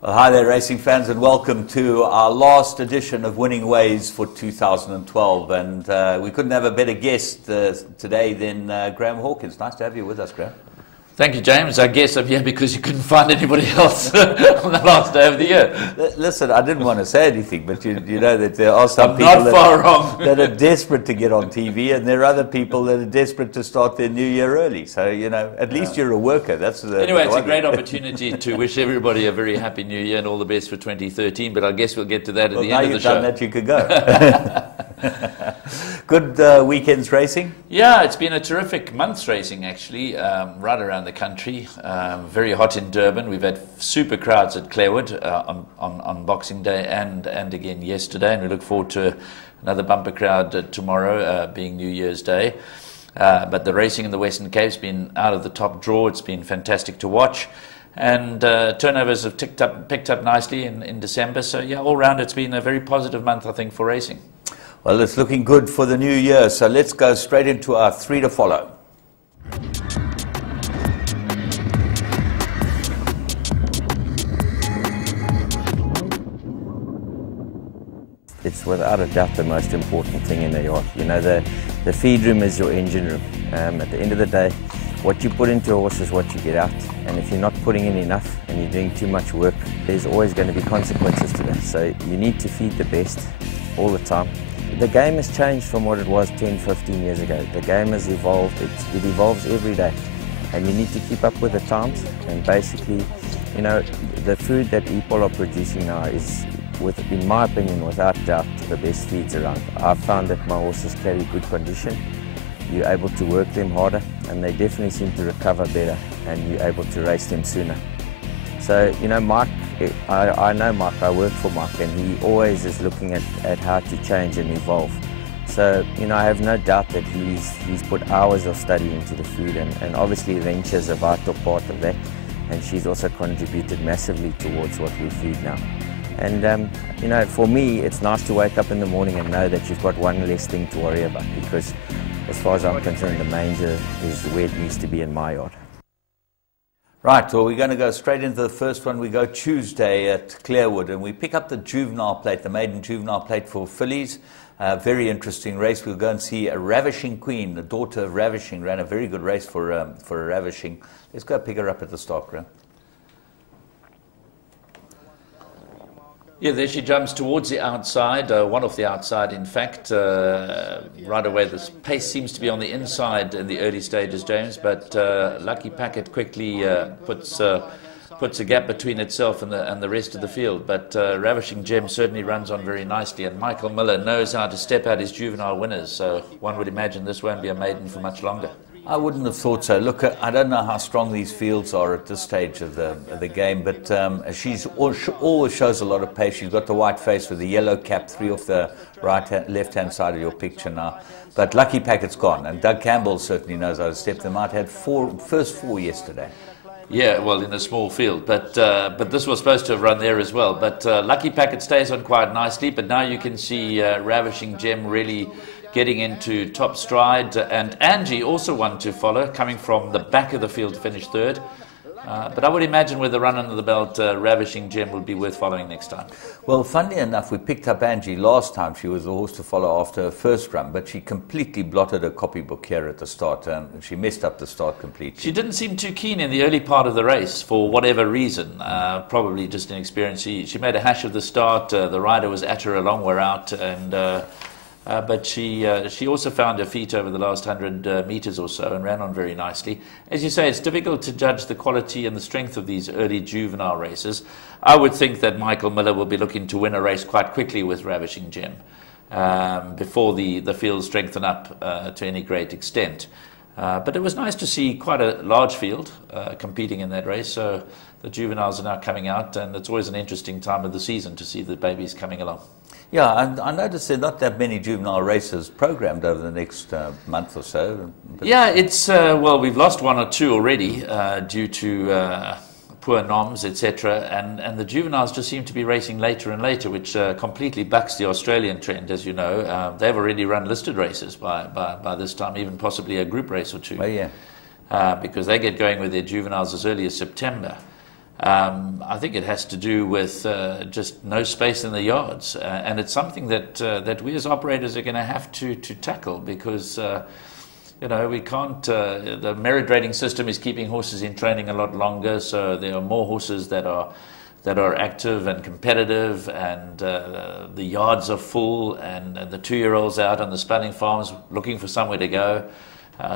Well, hi there, racing fans, and welcome to our last edition of Winning Ways for 2012. And we couldn't have a better guest today than Graham Hawkins. Nice to have you with us, Graham. Thank you, James. I guess I'm here because you couldn't find anybody else on the last day of the year. Listen, I didn't want to say anything, but you know that there are some people that are desperate to get on TV, and there are other people that are desperate to start their new year early. So, you know, at least you're a worker. Anyway, it's a great opportunity to wish everybody a very happy new year and all the best for 2013, but I guess we'll get to that at the end of the show. Now you've done that, you could go. Good weekend's racing? Yeah, it's been a terrific month's racing, actually, right around the country. Very hot in Durban. We've had super crowds at Clarewood on Boxing Day and again yesterday, and we look forward to another bumper crowd tomorrow, being New Year's Day. But the racing in the Western Cape's been out of the top draw. It's been fantastic to watch. And turnovers have picked up nicely in December. So, yeah, all round it's been a very positive month, I think, for racing. Well, it's looking good for the new year. So let's go straight into our 3 to follow. It's without a doubt the most important thing in a yard. You know, the feed room is your engine room. At the end of the day, what you put into a horse is what you get out. And if you're not putting in enough and you're doing too much work, there's always going to be consequences to that. So you need to feed the best all the time. The game has changed from what it was 10, 15 years ago. The game has evolved. It evolves every day. And you need to keep up with the times. And basically, you know, the food that people are producing now is, in my opinion, without doubt, the best feeds around. I've found that my horses carry good condition. You're able to work them harder, and they definitely seem to recover better, and you're able to race them sooner. So, you know, Mike, I know Mike, I work for Mike, and he always is looking at how to change and evolve. So, you know, I have no doubt that he's put hours of study into the food, and obviously Venture is a vital part of that, and she's also contributed massively towards what we feed now. And, you know, for me, it's nice to wake up in the morning and know that you've got one less thing to worry about, because as far as I'm concerned, the manger is where it needs to be in my yard. Right, well, we're going to go straight into the first one. We go Tuesday at Clarewood, and we pick up the juvenile plate, the maiden juvenile plate for fillies. Very interesting race. We'll go and see a Ravishing Queen, the daughter of Ravishing, ran a very good race for a Ravishing. Let's go pick her up at the start, Graham. Yeah, there she jumps towards the outside, one off the outside, in fact. Right away, the pace seems to be on the inside in the early stages, James, but Lucky Packet quickly puts a gap between itself and the rest of the field. But Ravishing Gem certainly runs on very nicely, and Michael Miller knows how to step out his juvenile winners, so one would imagine this won't be a maiden for much longer. I wouldn't have thought so. Look, I don't know how strong these fields are at this stage of the game, but she's always shows a lot of pace. She's got the white face with the yellow cap, 3 off the left-hand side of your picture now. But Lucky Packet's gone, and Doug Campbell certainly knows how to step them out. Had first four yesterday. Yeah, well, in a small field, but this was supposed to have run there as well. But Lucky Packet stays on quite nicely, but now you can see Ravishing Gem really getting into top stride, and Angie also one to follow, coming from the back of the field to finish third. But I would imagine with the run under the belt, Ravishing Gem would be worth following next time. Well, funnily enough, we picked up Angie last time. She was the horse to follow after her first run, but she completely blotted her copybook here at the start, and she messed up the start completely. She didn't seem too keen in the early part of the race for whatever reason, probably just inexperience. She made a hash of the start. The rider was at her a long way out, and but she also found her feet over the last 100 meters or so and ran on very nicely. As you say, it's difficult to judge the quality and the strength of these early juvenile races. I would think that Michael Miller will be looking to win a race quite quickly with Ravishing Gem before the field strengthen up to any great extent. But it was nice to see quite a large field competing in that race. So the juveniles are now coming out, and it's always an interesting time of the season to see the babies coming along. Yeah, and I noticed there are not that many juvenile races programmed over the next month or so. Yeah, it's, well, we've lost 1 or 2 already due to poor noms, etc. And the juveniles just seem to be racing later and later, which completely bucks the Australian trend, as you know. They've already run listed races by this time, even possibly a group race or 2. Oh, yeah. Because they get going with their juveniles as early as September. I think it has to do with just no space in the yards, and it's something that we as operators are going to have to tackle, because we can't. The merit rating system is keeping horses in training a lot longer, so there are more horses that are active and competitive, and the yards are full, and the 2-year-olds out on the spelling farms looking for somewhere to go.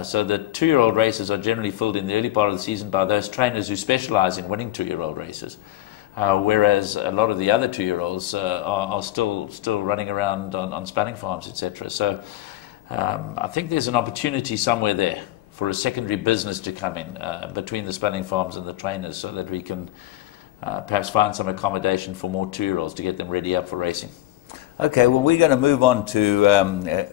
So the 2-year-old races are generally filled in the early part of the season by those trainers who specialize in winning 2-year-old races, whereas a lot of the other 2-year-olds are still running around on spelling farms, etc. So I think there's an opportunity somewhere there for a secondary business to come in between the spelling farms and the trainers, so that we can perhaps find some accommodation for more 2-year-olds to get them ready up for racing. Okay, well, we're going to move on to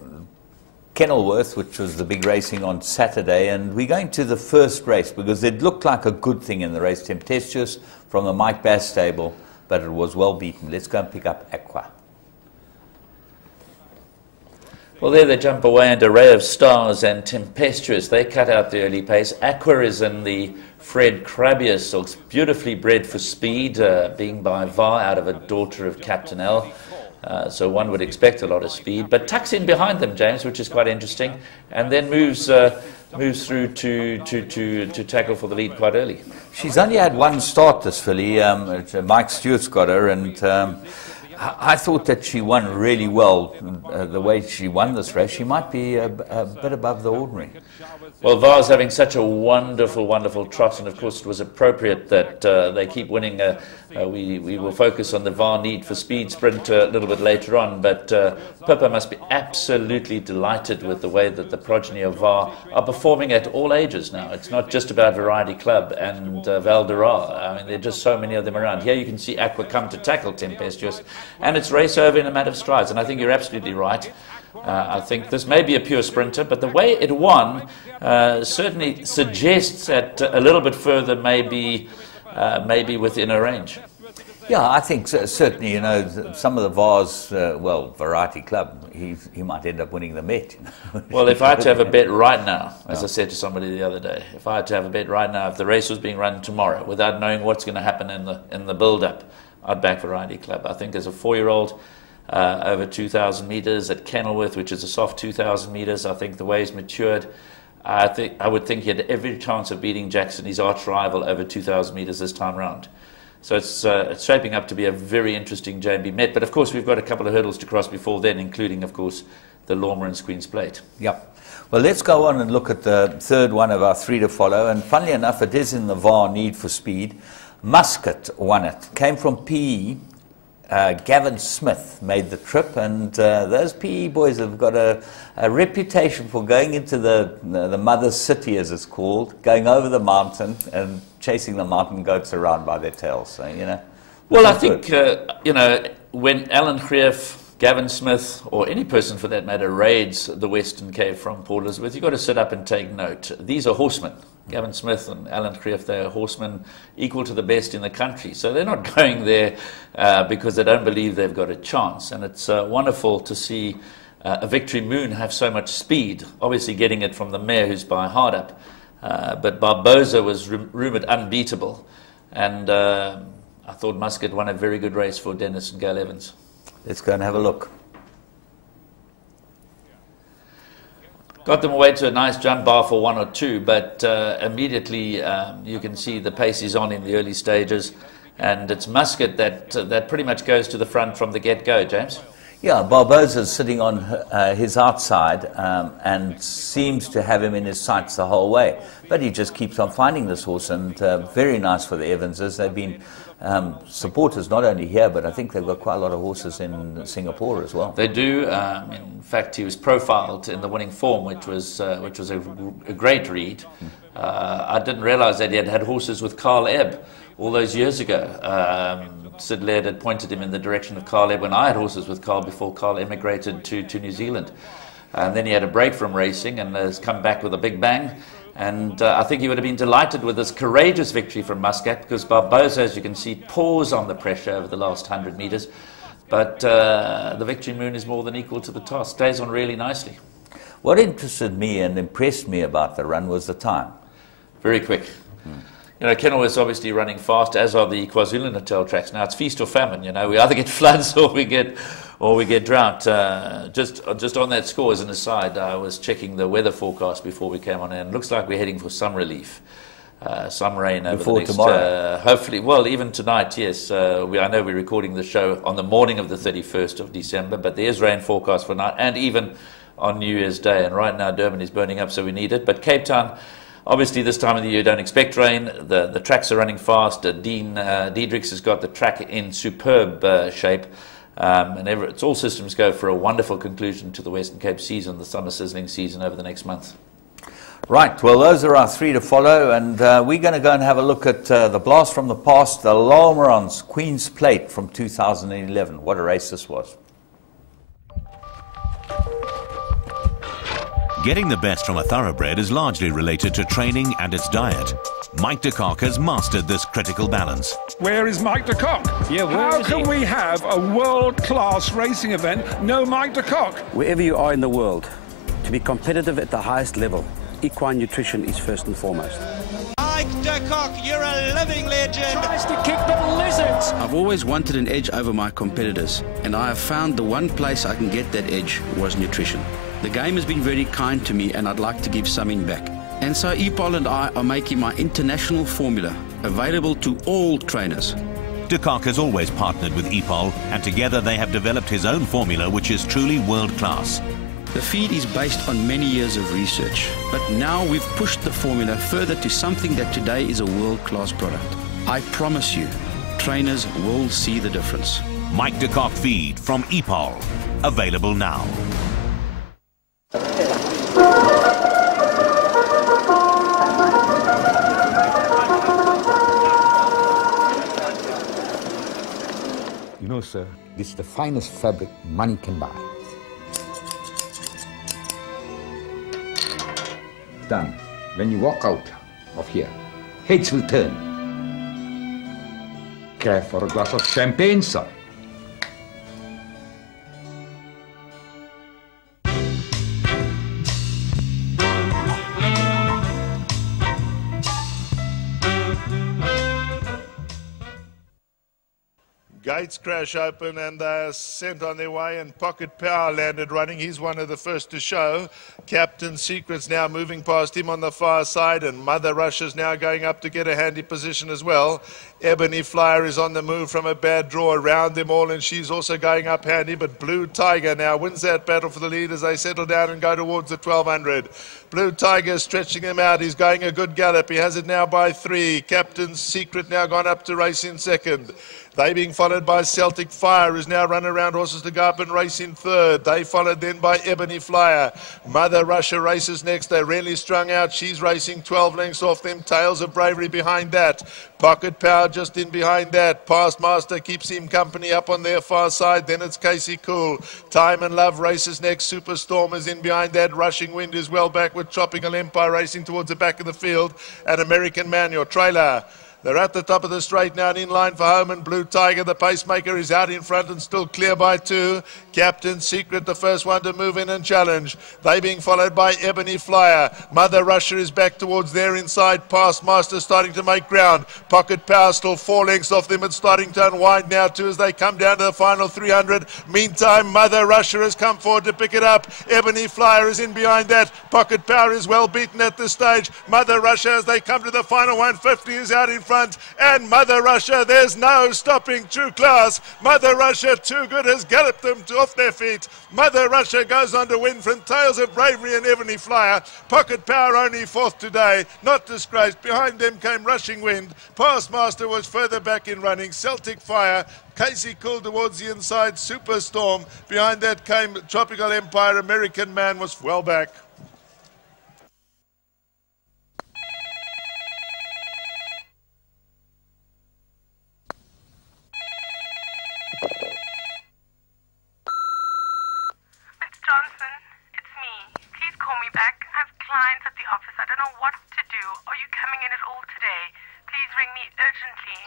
Kenilworth, which was the big racing on Saturday, and we're going to the first race because it looked like a good thing in the race. Tempestuous from the Mike Bass stable, but it was well beaten. Let's go and pick up Aqua. Well, there they jump away, and Array of Stars and Tempestuous, they cut out the early pace. Aqua is in the Fred Crabius silks, beautifully bred for speed, being by VAR out of a daughter of Captain L. So one would expect a lot of speed, but tucks in behind them, James, which is quite interesting, and then moves through to tackle for the lead quite early. She's only had one start, this filly. Mike Stewart's got her, and I thought that she won really well. The way she won this race, she might be a bit above the ordinary. Well, VAR's having such a wonderful, wonderful trot, and of course it was appropriate that they keep winning. We will focus on the VAR need for speed sprint a little bit later on, but Pippa must be absolutely delighted with the way that the progeny of VAR are performing at all ages now. It's not just about Variety Club and Val d'Aral. I mean, there are just so many of them around. Here you can see Aqua come to tackle Tempestuous, and it's race over in a matter of strides, and I think you're absolutely right. I think this may be a pure sprinter, but the way it won certainly suggests that a little bit further may be within a range. Yeah, I think certainly, some of the VARs, Variety Club, he might end up winning the Met. Well, if I had to have a bet right now, as I said to somebody the other day, if I had to have a bet right now, if the race was being run tomorrow, without knowing what's going to happen in the build-up, I'd back Variety Club. I think as a 4-year-old, over 2,000 metres at Kenilworth, which is a soft 2,000 metres. I think the way he's matured, I would think he had every chance of beating Jackson, his arch rival, over 2,000 metres this time round. So it's shaping up to be a very interesting JMB Met. But of course, we've got a couple of hurdles to cross before then, including, of course, the Lormerans Queen's Plate. Yep. Well, let's go on and look at the third one of our 3 to follow. And funnily enough, it is in the VAR need for speed. Muscat won it. Came from PE. Gavin Smith made the trip, and those PE boys have got a reputation for going into the mother city, as it's called, going over the mountain and chasing the mountain goats around by their tails. So, Well, I think, when Alan Greef, Gavin Smith, or any person for that matter, raids the Western Cape from Port Elizabeth, you've got to sit up and take note. These are horsemen. Gavin Smith and Alan Greef, they are horsemen equal to the best in the country. So they're not going there because they don't believe they've got a chance. And it's wonderful to see a Victory Moon have so much speed, obviously getting it from the mare who's by hard up. But Barboza was rumoured unbeatable. And I thought Muscat won a very good race for Dennis and Gail Evans. Let's go and have a look. Got them away to a nice jump bar for 1 or 2, but immediately you can see the pace is on in the early stages, and it's Muscat that pretty much goes to the front from the get-go, James. Yeah, Barboza's sitting on his outside and seems to have him in his sights the whole way, but he just keeps on finding this horse, and very nice for the Evanses. They've been supporters not only here, but I think they've got quite a lot of horses in Singapore as well. They do. In fact, he was profiled in the winning form, which was a great read. I didn't realise that he had had horses with Carl Ebb all those years ago. Sid Laird had pointed him in the direction of Carl Ebb when I had horses with Carl before Carl emigrated to New Zealand. And then he had a break from racing and has come back with a big bang. And I think he would have been delighted with this courageous victory from Muscat, because Barboza, as you can see, pours on the pressure over the last 100 metres. But the Victory Moon is more than equal to the task. Stays on really nicely. What interested me and impressed me about the run was the time. Very quick. You know, Kenilworth is obviously running fast, as are the KwaZulu-Natal tracks. Now it's feast or famine. You know, we either get floods or we get drought. Just on that score, as an aside, I was checking the weather forecast before we came on, and it looks like we're heading for some relief, some rain over Before the next. tomorrow. Hopefully, well, even tonight, yes. I know we're recording the show on the morning of the 31st of December, but there is rain forecast for night and even on New Year's Day. And right now, Durban is burning up, so we need it. But Cape Town. Obviously, this time of the year, don't expect rain. The tracks are running fast. Dean Diedrichs has got the track in superb shape. It's all systems go for a wonderful conclusion to the Western Cape season, the summer sizzling season over the next month. Right, well, those are our three to follow, and we're going to go and have a look at the blast from the past, the Laurens Queen's Plate from 2011. What a race this was. Getting the best from a thoroughbred is largely related to training and its diet. Mike de Kock has mastered this critical balance. Where is Mike de Kock? Yeah, How can we have a world-class racing event, no Mike de Kock? Wherever you are in the world, to be competitive at the highest level, equine nutrition is first and foremost. Mike de Kock, you're a living legend. Tries to kick the lizards. I've always wanted an edge over my competitors, and I have found the one place I can get that edge was nutrition. The game has been very kind to me, and I'd like to give something back. And so EPOL and I are making my international formula available to all trainers. De Kock has always partnered with EPOL, and together they have developed his own formula, which is truly world-class. The feed is based on many years of research, but now we've pushed the formula further to something that today is a world-class product. I promise you, trainers will see the difference. Mike de Kock feed from EPOL, available now. You know, sir, this is the finest fabric money can buy. Done. When you walk out of here, heads will turn. Care for a glass of champagne, sir? Gates crash open and they're sent on their way, and Pocket Power landed running. He's one of the first to show. Captain Secret's now moving past him on the far side, and Mother Russia's now going up to get a handy position as well. Ebony Flyer is on the move from a bad draw around them all, and she's also going up handy, but Blue Tiger now wins that battle for the lead as they settle down and go towards the 1200. Blue Tiger stretching him out. He's going a good gallop. He has it now by 3. Captain Secret now gone up to race in second. They being followed by Celtic Fire, who's now run around horses to go up and race in third. They followed then by Ebony Flyer. Mother Russia races next. They're really strung out. She's racing 12 lengths off them. Tales of Bravery behind that. Pocket Power just in behind that. Past Master keeps him company up on their far side. Then it's Casey Cool. Time and Love races next. Superstorm is in behind that. Rushing Wind is well back with Tropical Empire racing towards the back of the field. And American Man, your trailer. They're at the top of the straight now and in line for home, and Blue Tiger, the pacemaker, is out in front and still clear by 2. Captain Secret, the first one to move in and challenge. They being followed by Ebony Flyer. Mother Russia is back towards their inside. Past Master starting to make ground. Pocket Power still 4 lengths off them and starting to unwind now too as they come down to the final 300. Meantime, Mother Russia has come forward to pick it up. Ebony Flyer is in behind that. Pocket Power is well beaten at this stage. Mother Russia, as they come to the final 150, is out in front, and Mother Russia, there's no stopping True Class. Mother Russia, too good, has galloped them off their feet. Mother Russia goes on to win from Tales of Bravery and Ebony Flyer. Pocket Power only 4th today, not disgraced. Behind them came Rushing Wind. Past Master was further back in running. Celtic Fire, Casey Cool towards the inside. Superstorm. Behind that came Tropical Empire. American Man was well back. Johnson, it's me. Please call me back. I have clients at the office. I don't know what to do. Are you coming in at all today? Please ring me urgently.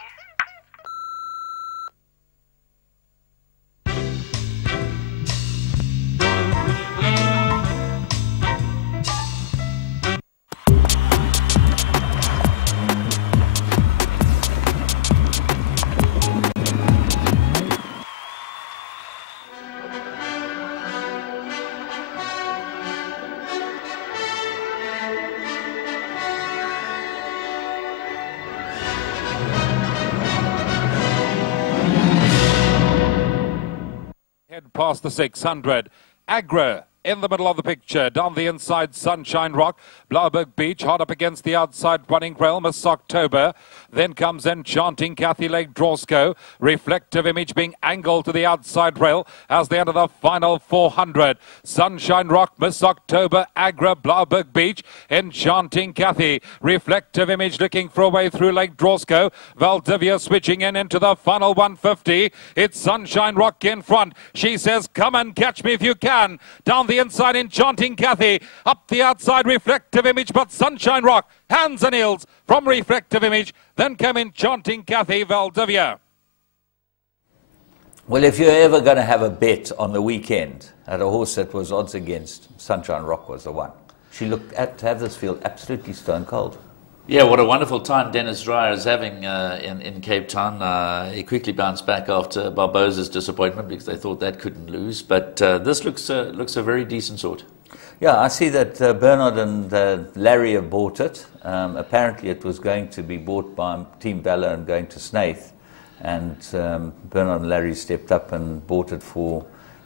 past the 600. Agra in the middle of the picture, down the inside, Sunshine Rock, Blauberg Beach, hard up against the outside, running rail, Miss October. Then comes Enchanting Kathy, Lake Drosko, Reflective Image being angled to the outside rail as they enter the final 400. Sunshine Rock, Miss October, Agra, Blauberg Beach, Enchanting Kathy, Reflective Image looking for a way through Lake Drosko, Valdivia switching in into the final 150. It's Sunshine Rock in front. She says, come and catch me if you can. Down the inside, Enchanting Kathy, up the outside, Reflective Image, but Sunshine Rock, hands and heels from Reflective Image, then came Enchanting Kathy, Valdivia. Well, if you're ever going to have a bet on the weekend at a horse that was odds against, Sunshine Rock was the one. She looked to have this field absolutely stone cold. Yeah, what a wonderful time Dennis Dreyer is having in Cape Town. He quickly bounced back after Barbosa's disappointment because they thought that couldn't lose. But this looks a very decent sort. Yeah, I see that Bernard and Larry have bought it. Apparently it was going to be bought by Team Valor and going to Snaith. And Bernard and Larry stepped up and bought it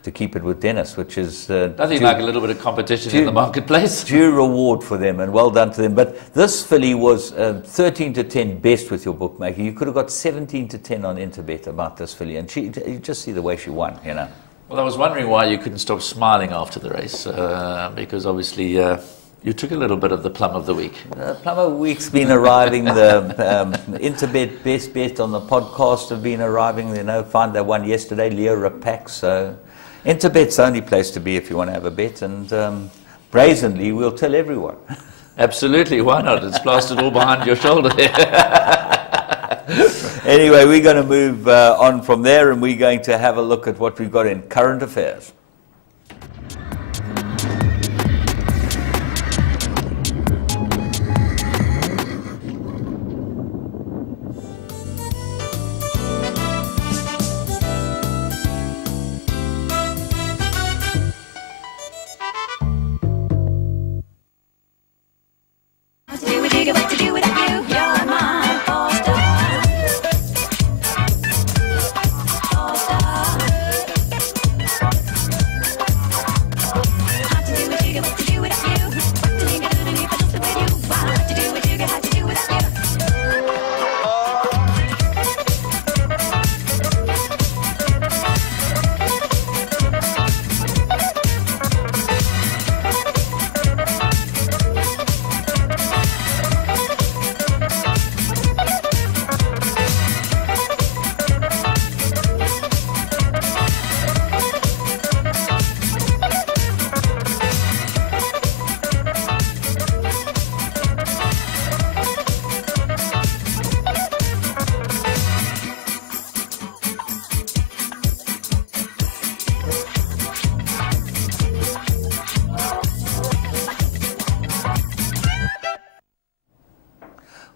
to keep it with Dennis, which is nothing like a little bit of competition in the marketplace. Due reward for them, and well done to them. But this filly was 13 to 10 best with your bookmaker. You could have got 17 to 10 on Interbet about this filly, and you just see the way she won, you know. Well, I was wondering why you couldn't stop smiling after the race, because obviously you took a little bit of the plum of the week. Plum of the week's been arriving. The Interbet best bet on the podcast have been arriving. You know, find that one yesterday, Leo Rapak. So Interbet's the only place to be if you want to have a bet, and brazenly we'll tell everyone. Absolutely, why not? It's plastered all behind your shoulder there. Anyway, we're going to move on from there, and we're going to have a look at what we've got in current affairs.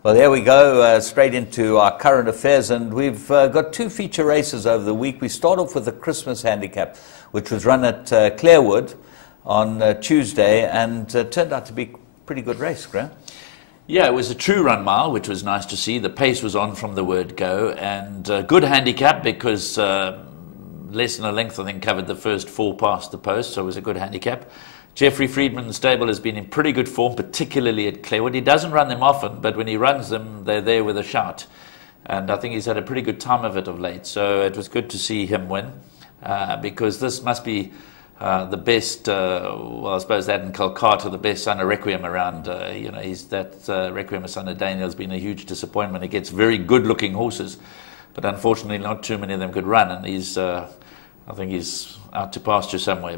Well, there we go, straight into our current affairs, and we've got two feature races over the week. We start off with the Christmas Handicap, which was run at Clarewood on Tuesday, and turned out to be a pretty good race, Graham. Yeah, it was a true run mile, which was nice to see. The pace was on from the word go, and good handicap because less than a length, I think, covered the first four past the post, so it was a good handicap. Jeffrey Friedman, the stable, has been in pretty good form, particularly at Clarewood. He doesn't run them often, but when he runs them, they're there with a shout. And I think he's had a pretty good time of it of late. So it was good to see him win, because this must be the best, well, I suppose that and Calcutta, the best son of Requiem around. You know, Requiem, son of Daniel, has been a huge disappointment. He gets very good-looking horses, but unfortunately not too many of them could run. And he's, I think he's out to pasture somewhere.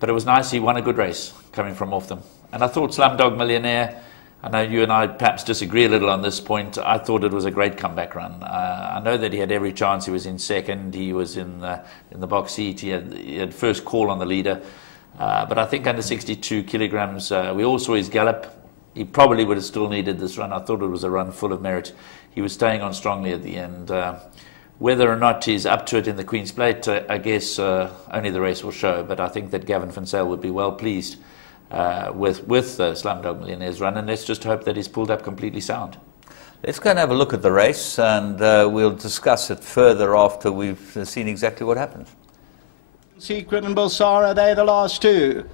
But it was nice. He won a good race coming from off them. And I thought Slumdog Millionaire, I know you and I perhaps disagree a little on this point. I thought it was a great comeback run. I know that he had every chance. He was in second. He was in the box seat. He had first call on the leader. But I think under 62 kilograms, we all saw his gallop. He probably would have still needed this run. I thought it was a run full of merit. He was staying on strongly at the end. Whether or not he's up to it in the Queen's Plate, I guess only the race will show. But I think that Gavin Van Zyl would be well pleased with Slumdog Millionaire's run. And let's just hope that he's pulled up completely sound. Let's go and have a look at the race, and we'll discuss it further after we've seen exactly what happens. Secret and Bulsara, they're the last two.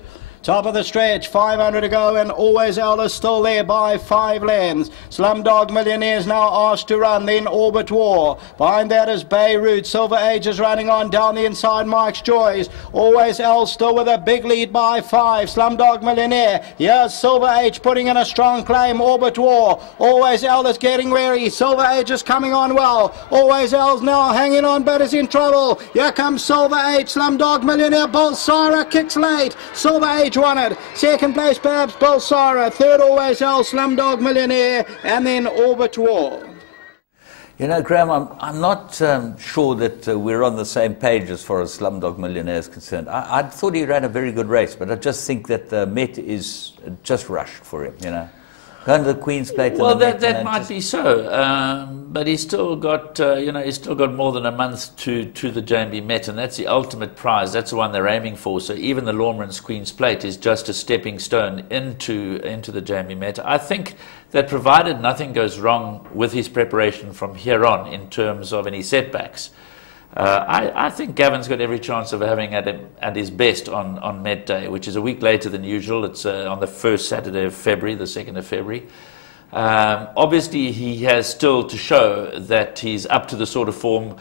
Top of the stretch, 500 to go, and Always Ellis still there by 5 lengths. Slumdog Millionaires now asked to run, then Orbit War. Behind that is Beirut. Silver Age is running on down the inside, Mike's Joys. Always Ellis still with a big lead by 5. Slumdog Millionaire. Here's Silver Age putting in a strong claim. Orbit War. Always Ellis getting wary. Silver Age is coming on well. Always Ellis now hanging on, but is in trouble. Here comes Silver Age. Slumdog Millionaire. Bulsara kicks late. Silver Age won it. Second place perhaps Bulsara. Third Always Ellis, Slumdog Millionaire, and then Orbit War. You know, Graham, I'm not sure that we're on the same page as far as Slumdog Millionaire is concerned. I thought he ran a very good race, but I just think that the Met is just rushed for him, you know. Going to the Queen's Plate. Well, that might be so, but he's still got, he's still got more than a month to the JMB Met, and that's the ultimate prize. That's the one they're aiming for. So even the Lormans Queen's Plate is just a stepping stone into the JMB Met. I think that provided nothing goes wrong with his preparation from here on in terms of any setbacks, I think Gavin's got every chance of having at his best on Met Day, which is a week later than usual. It's on the first Saturday of February, the 2nd of February. Obviously, he has still to show that he's up to the sort of form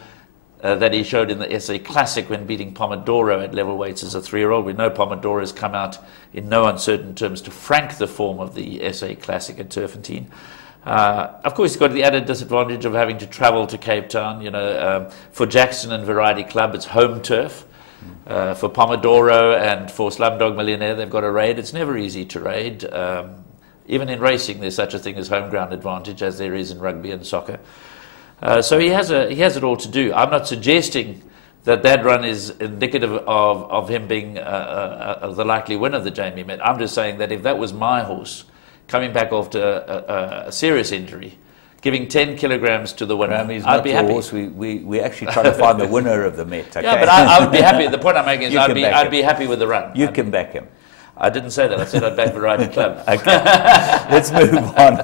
that he showed in the SA Classic when beating Pomodoro at level weights as a 3-year-old. We know Pomodoro has come out in no uncertain terms to frank the form of the SA Classic at Turfentine. Of course, he's got the added disadvantage of having to travel to Cape Town. For Jackson and Variety Club, it's home turf. For Pomodoro and for Slumdog Millionaire, they've got a raid. It's never easy to raid. Even in racing, there's such a thing as home ground advantage, as there is in rugby and soccer. So he has it all to do. I'm not suggesting that run is indicative of him being the likely winner of the JMB Met. I'm just saying that if that was my horse, coming back after a serious injury, giving 10 kilograms to the winner, I'd be happy. Horse. We actually try to find the winner of the Met. Okay? Yeah, but I would be happy. The point I'm making is I'd be happy with the run. You can back him. I didn't say that. I said I'd back Variety Club. Okay. Let's move on.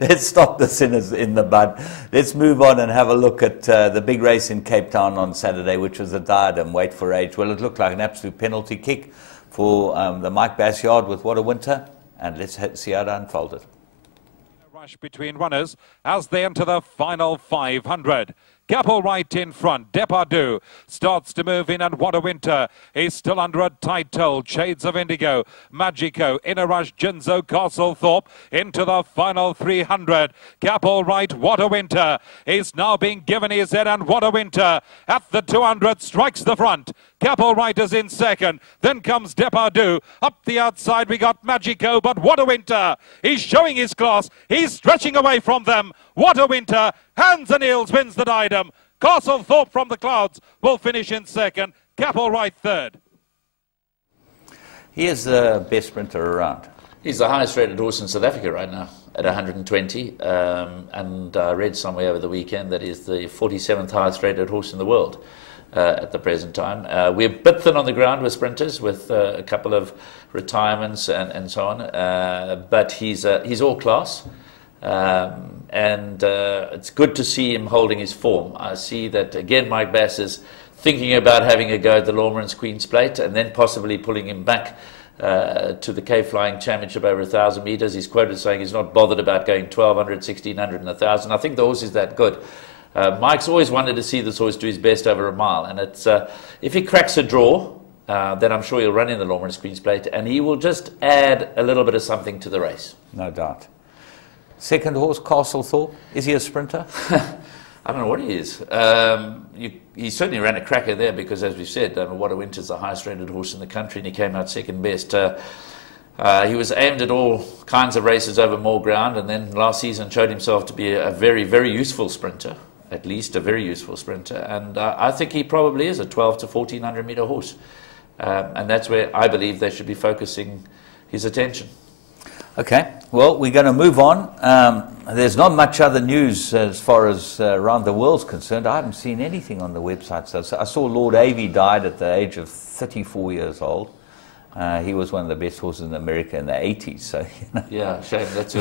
Let's stop this in the bud. Let's move on and have a look at the big race in Cape Town on Saturday, which was the Diadem Weight for Age. Well, it looked like an absolute penalty kick for the Mike Bass yard with What a Winter. And let's see how it unfolded. Rush between runners as they enter the final 500. Capel right in front. Depardieu starts to move in, and What a Winter is still under a tight hold. Shades of Indigo, Magico, Inner Rush, Jinzo, Castlethorpe into the final 300. Capel right, What a Winter is now being given his head, and What a Winter at the 200 strikes the front. Capel right is in second. Then comes Depardieu. Up the outside we got Magico, but What a Winter. He's showing his class. He's stretching away from them. What a Winter. Hands and Heels wins the Diadem. Castlethorpe from the clouds will finish in second. Capel right third. He is the best sprinter around. He's the highest rated horse in South Africa right now at 120. And I read somewhere over the weekend that he's the 47th highest rated horse in the world. At the present time. We're a bit thin on the ground with sprinters, with a couple of retirements and so on, but he's all class, and it's good to see him holding his form. I see that, again, Mike Bass is thinking about having a go at the Lormans Queen's Plate and then possibly pulling him back to the Cape Flying Championship over 1,000 metres. He's quoted saying he's not bothered about going 1,200, 1,600 and 1,000. I think the horse is that good. Mike's always wanted to see this horse do his best over a mile, and it's if he cracks a draw, then I'm sure he'll run in the Lormans Queen's Plate, and he will just add a little bit of something to the race. No doubt. Second horse, Castlethorpe. Is he a sprinter? I don't know what he is. He certainly ran a cracker there because, as we've said, What a Winter's the highest rated horse in the country, and he came out second best. He was aimed at all kinds of races over more ground, and then last season showed himself to be a very, very useful sprinter. At least a very useful sprinter, and I think he probably is a 12 to 1,400 metre horse, and that's where I believe they should be focusing his attention. Okay, well, we're going to move on. There's not much other news as far as around the world's concerned. I haven't seen anything on the website. So I saw Lord Avey died at the age of 34 years old. He was one of the best horses in America in the 80s. So, you know. Yeah, shame. That's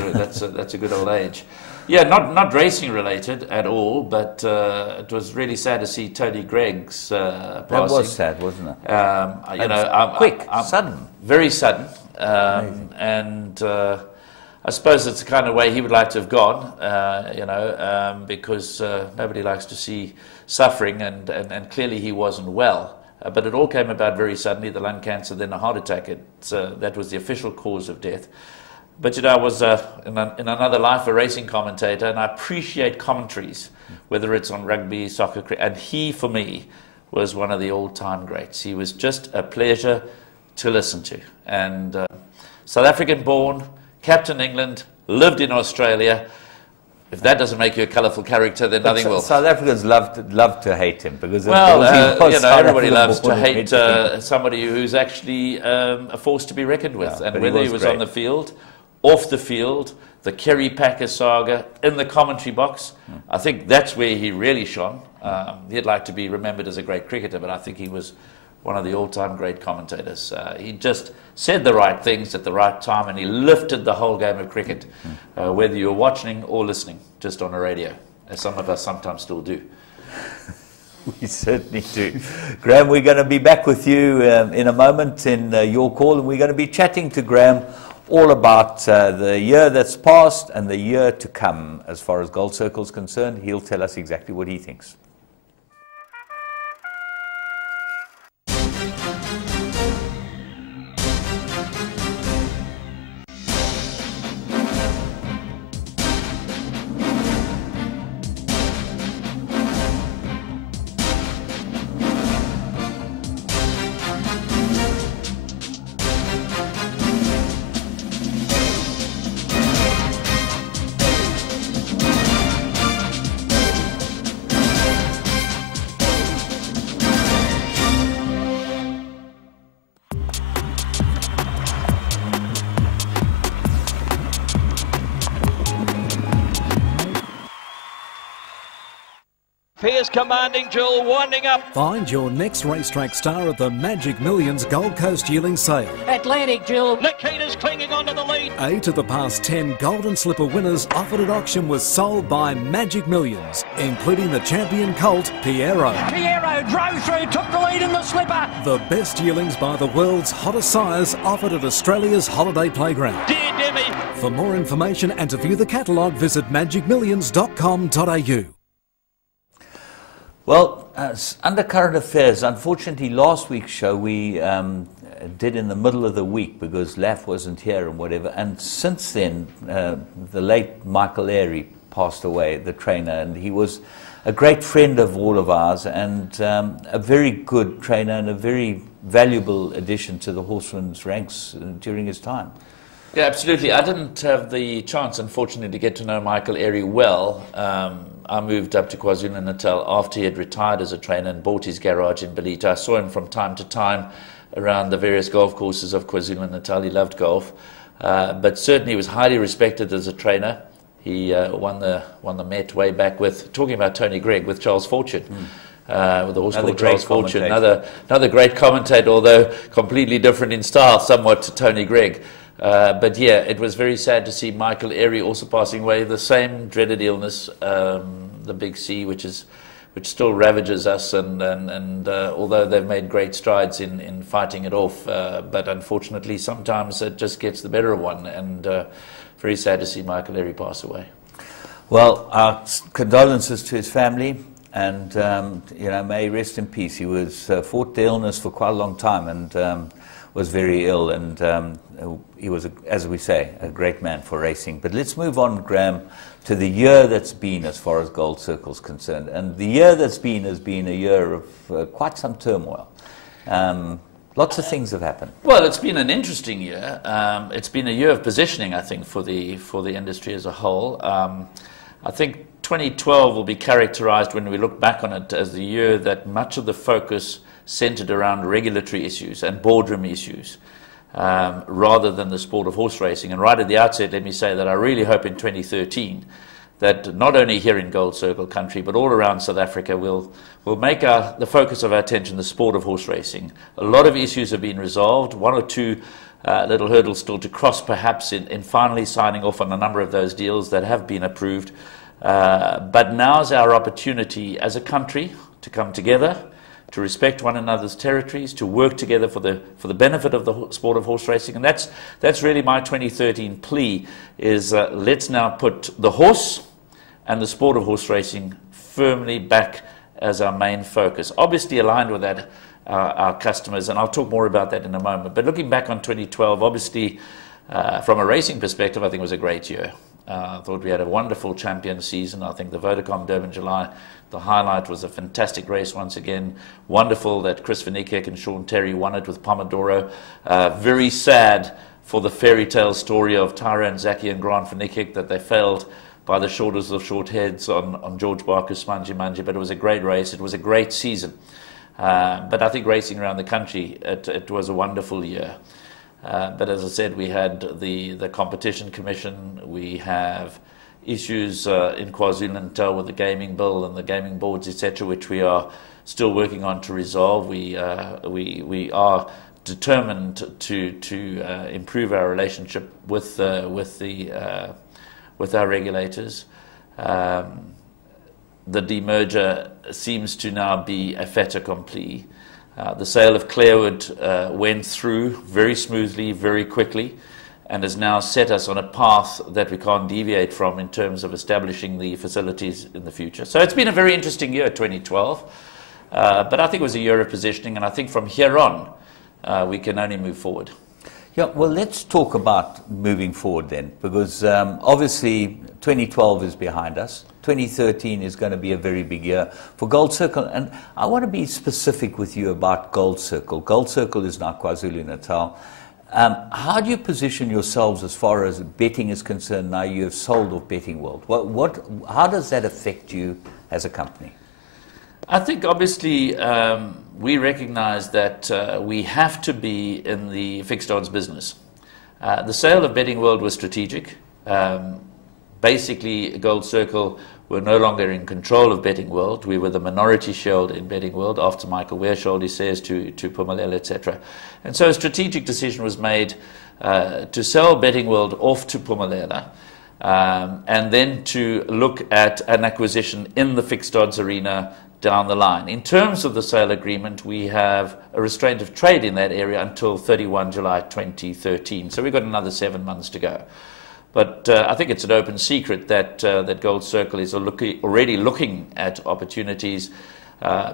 a good old age. Yeah, not racing related at all, but it was really sad to see Tony Gregg's passing. That was sad, wasn't it? Quick, sudden. Very sudden. And I suppose it's the kind of way he would like to have gone, because nobody likes to see suffering, and clearly he wasn't well. But it all came about very suddenly, the lung cancer, then a heart attack. That was the official cause of death. But, I was in another life a racing commentator, and I appreciate commentaries, whether it's on rugby, soccer, and he, for me, was one of the all-time greats. He was just a pleasure to listen to. And South African-born, Captain England, lived in Australia. If that doesn't make you a colourful character, then nothing will. South Africans love to hate him because everybody loves to hate somebody who's actually a force to be reckoned with. And whether he was on the field, off the field, the Kerry Packer saga, in the commentary box, I think that's where he really shone. He'd like to be remembered as a great cricketer, but I think he was one of the all-time great commentators. He just said the right things at the right time, and he lifted the whole game of cricket, whether you were watching or listening, just on a radio, as some of us sometimes still do. We certainly do. Graham, we're going to be back with you in a moment in your call, and we're going to be chatting to Graham all about the year that's passed and the year to come as far as Gold Circle is concerned. He'll tell us exactly what he thinks. Pierce commanding Jewel, winding up. Find your next racetrack star at the Magic Millions Gold Coast Yearling Sale. Atlantic Jewel. Nikita's clinging onto the lead. 8 of the past 10 Golden Slipper winners offered at auction was sold by Magic Millions, including the champion colt, Piero. Piero drove through, took the lead in the slipper. The best yearlings by the world's hottest sires offered at Australia's Holiday Playground. Dear Demi. For more information and to view the catalogue, visit magicmillions.com.au. Well, under current affairs, unfortunately, last week's show we did in the middle of the week because Laf wasn't here and whatever. And since then, the late Michael Airy passed away, the trainer, and he was a great friend of all of ours and a very good trainer and a very valuable addition to the horseman's ranks during his time. Yeah, absolutely. I didn't have the chance, unfortunately, to get to know Michael Airy well. I moved up to KwaZulu-Natal after he had retired as a trainer and bought his garage in Belita. I saw him from time to time around the various golf courses of KwaZulu-Natal. He loved golf, but certainly he was highly respected as a trainer. He won the Met way back with, talking about Tony Gregg, with Charles Fortune. With the horse called Charles Fortune, another great commentator, although completely different in style somewhat to Tony Gregg. But yeah, it was very sad to see Michael Airy also passing away. The same dreaded illness, the Big C, which still ravages us. And although they've made great strides in fighting it off, but unfortunately sometimes it just gets the better of one. And very sad to see Michael Airy pass away. Well, our condolences to his family, and may he rest in peace. He was fought the illness for quite a long time and was very ill, and he was, as we say, a great man for racing. But let's move on, Graham, to the year that's been as far as Gold Circle's concerned. And the year that's been has been a year of quite some turmoil. Lots of things have happened. Well, it's been an interesting year. It's been a year of positioning, I think, for the industry as a whole. I think 2012 will be characterized, when we look back on it, as the year that much of the focus centered around regulatory issues and boardroom issues, rather than the sport of horse racing. And right at the outset, let me say that I really hope in 2013 that not only here in Gold Circle country, but all around South Africa, will make the focus of our attention the sport of horse racing. A lot of issues have been resolved, one or two little hurdles still to cross perhaps in finally signing off on a number of those deals that have been approved. But now's our opportunity as a country to come together, to respect one another's territories, to work together for the benefit of the sport of horse racing. And that's really my 2013 plea, is let's now put the horse and the sport of horse racing firmly back as our main focus. Obviously aligned with that, our customers, and I'll talk more about that in a moment. But looking back on 2012, obviously from a racing perspective, I think it was a great year. I thought we had a wonderful champion season. I think the Vodacom Durban July, the highlight was a fantastic race once again. Wonderful that Chris Van Niekerk and Sean Terry won it with Pomodoro. Very sad for the fairy tale story of Tyrone Zaki and Grant Van Niekerk, that they failed by the shoulders of short heads on George Barker's Smanji Manji, but it was a great race. It was a great season. But I think racing around the country, it was a wonderful year. But as I said, we had the Competition Commission, we have issues in KwaZulu-Natal with the gaming bill and the gaming boards, etc., which we are still working on to resolve. We are determined to improve our relationship with our regulators. The demerger seems to now be a fait accompli. The sale of Clarewood went through very smoothly, very quickly, and has now set us on a path that we can't deviate from in terms of establishing the facilities in the future. So it's been a very interesting year, 2012, but I think it was a year of positioning, and I think from here on we can only move forward. Yeah, well, let's talk about moving forward then, because obviously 2012 is behind us. 2013 is going to be a very big year for Gold Circle, and I want to be specific with you about Gold Circle. Gold Circle is now KwaZulu-Natal. How do you position yourselves as far as betting is concerned now you have sold off Betting World? How does that affect you as a company? I think obviously we recognize that we have to be in the fixed odds business. The sale of Betting World was strategic. Basically, Gold Circle were no longer in control of Betting World. We were the minority shareholder in Betting World after Michael Weir sold his shares to Phumelela, etc. And so a strategic decision was made to sell Betting World off to Phumelela, and then to look at an acquisition in the fixed odds arena down the line. In terms of the sale agreement, we have a restraint of trade in that area until 31 July 2013. So we've got another 7 months to go. But I think it's an open secret that Gold Circle is already looking at opportunities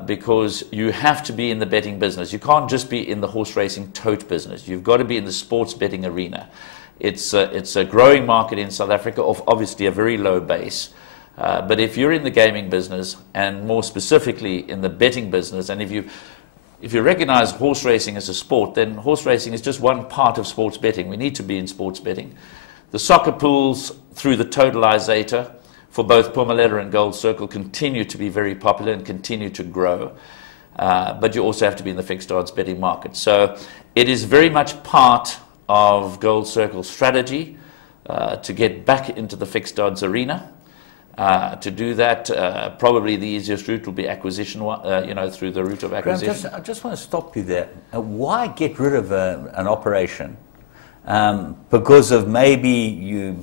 because you have to be in the betting business. You can't just be in the horse racing tote business. You've got to be in the sports betting arena. It's a growing market in South Africa, of obviously a very low base. But if you're in the gaming business, and more specifically in the betting business, and if you recognize horse racing as a sport, then horse racing is just one part of sports betting. We need to be in sports betting. The soccer pools through the totalizator for both Phumelela and Gold Circle continue to be very popular and continue to grow. But you also have to be in the fixed odds betting market. So it is very much part of Gold Circle's strategy to get back into the fixed odds arena. To do that, probably the easiest route will be acquisition, through the route of acquisition. Graham, I just want to stop you there. Why get rid of an operation? Because of maybe you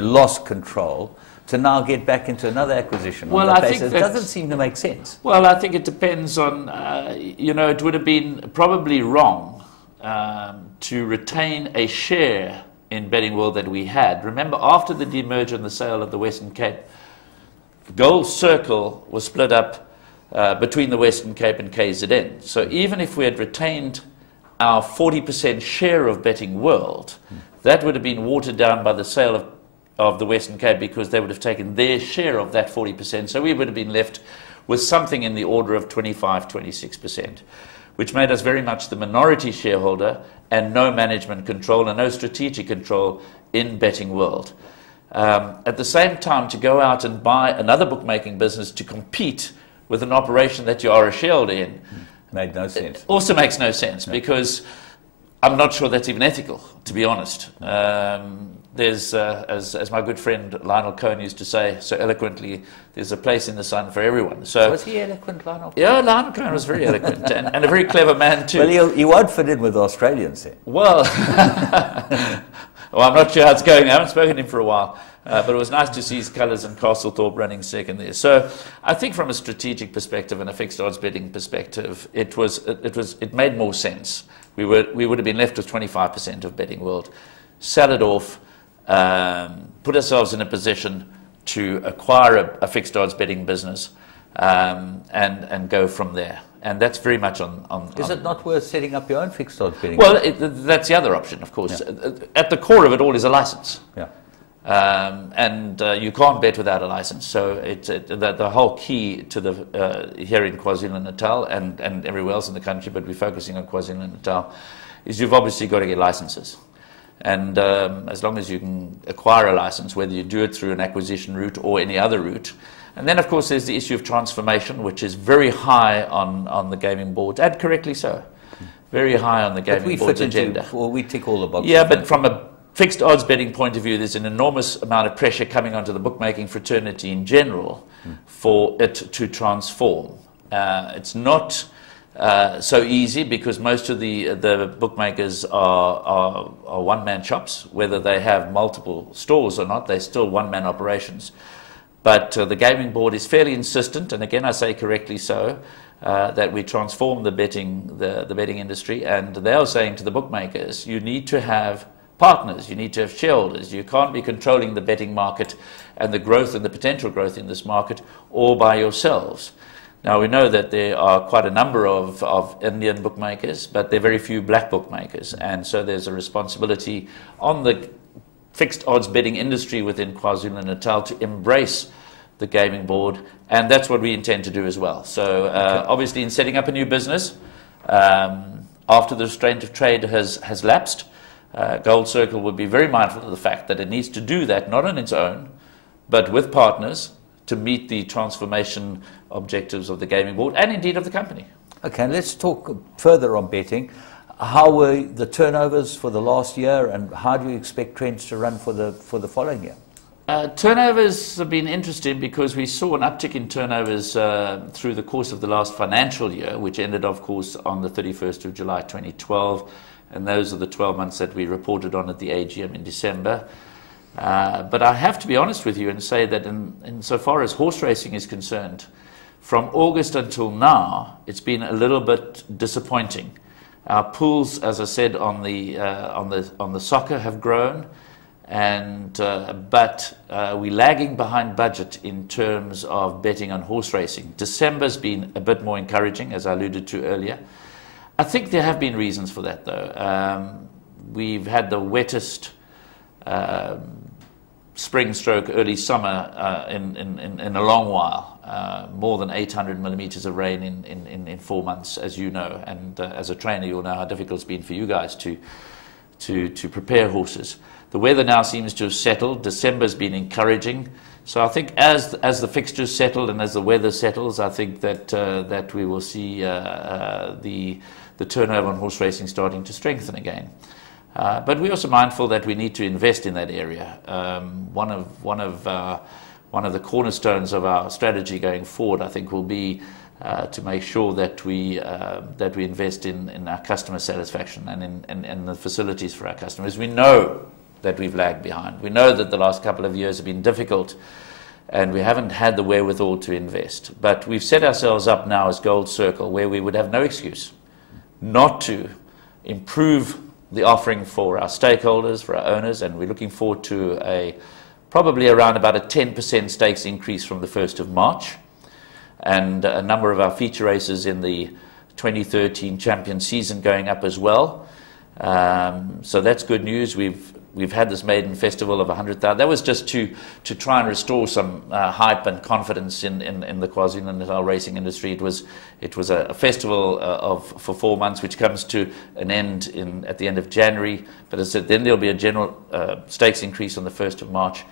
lost control to now get back into another acquisition. Well, I think it doesn't seem to make sense. Well, I think it depends on, it would have been probably wrong to retain a share in Betting World that we had. Remember, after the demerger and the sale of the Western Cape, Gold Circle was split up between the Western Cape and KZN. So even if we had retained our 40% share of Betting World, that would have been watered down by the sale of the Western Cape, because they would have taken their share of that 40%. So we would have been left with something in the order of 25-26%, which made us very much the minority shareholder and no management control and no strategic control in Betting World. At the same time, to go out and buy another bookmaking business to compete with an operation that you are a shareholder in, made no sense. It also makes no sense, because I'm not sure that's even ethical, to be honest. There's, as my good friend Lionel Cohen used to say so eloquently, there's a place in the sun for everyone. So was he eloquent, Lionel Cohen? Yeah, Lionel Cohen was very eloquent and a very clever man too. Well, he won't fit in with the Australians then. Well, well, I'm not sure how it's going. I haven't spoken to him for a while. But it was nice to see his colours and Castlethorpe running second there. So I think from a strategic perspective and a fixed odds betting perspective, it made more sense. We would have been left with 25% of Betting World, sell it off, put ourselves in a position to acquire a fixed odds betting business, and go from there. And that's very much on. Is it not worth setting up your own fixed odds betting? Well, that's the other option, of course. Yeah. At the core of it all is a license. Yeah. You can't bet without a license. So the whole key to here in KwaZulu-Natal and everywhere else in the country, but we're focusing on KwaZulu-Natal, is you've obviously got to get licenses. And as long as you can acquire a license, whether you do it through an acquisition route or any other route. And then, of course, there's the issue of transformation, which is very high on the gaming board, and correctly so. Very high on the gaming board's agenda. Well, we tick all the boxes. Yeah, but from a fixed odds betting point of view, there's an enormous amount of pressure coming onto the bookmaking fraternity in general for it to transform. It's not so easy because most of the bookmakers are one-man shops. Whether they have multiple stores or not, they're still one-man operations. But the gaming board is fairly insistent, and again I say correctly so, that we transform the betting industry, and they are saying to the bookmakers, you need to have partners, you need to have shareholders. You can't be controlling the betting market and the growth and the potential growth in this market all by yourselves. Now, we know that there are quite a number of Indian bookmakers, but there are very few black bookmakers, and so there's a responsibility on the fixed odds betting industry within KwaZulu-Natal to embrace the gaming board, and that's what we intend to do as well. So obviously in setting up a new business, after the restraint of trade has lapsed, Gold Circle would be very mindful of the fact that it needs to do that, not on its own, but with partners to meet the transformation objectives of the gaming board and indeed of the company. Okay, let's talk further on betting. How were the turnovers for the last year, and how do you expect trends to run for the following year? Turnovers have been interesting because we saw an uptick in turnovers through the course of the last financial year, which ended, of course, on the 31st of July 2012. And those are the 12 months that we reported on at the AGM in December. But I have to be honest with you and say that insofar as horse racing is concerned, from August until now, it's been a little bit disappointing. Our pools, as I said, on the soccer have grown, but we're lagging behind budget in terms of betting on horse racing. December's been a bit more encouraging, as I alluded to earlier. I think there have been reasons for that, though. We've had the wettest spring stroke early summer in a long while, more than 800 millimetres of rain in 4 months, as you know. And as a trainer, you'll know how difficult it's been for you guys to prepare horses. The weather now seems to have settled. December's been encouraging. So I think as the fixtures settle and as the weather settles, I think that we will see the turnover on horse racing starting to strengthen again. But we're also mindful that we need to invest in that area. One of the cornerstones of our strategy going forward, I think, will be to make sure that we invest in our customer satisfaction and in the facilities for our customers. We know that we've lagged behind. We know that the last couple of years have been difficult, and we haven't had the wherewithal to invest. But we've set ourselves up now as Gold Circle, where we would have no excuse not to improve the offering for our stakeholders, for our owners, and we're looking forward to probably around about a 10% stakes increase from the 1st of March, and a number of our feature races in the 2013 champion season going up as well. So that's good news. We've had this maiden festival of 100,000. That was just to try and restore some hype and confidence in the KwaZulu-Natal racing industry. It was a festival for 4 months, which comes to an end at the end of January. But as I said, then there'll be a general stakes increase on the 1st of March.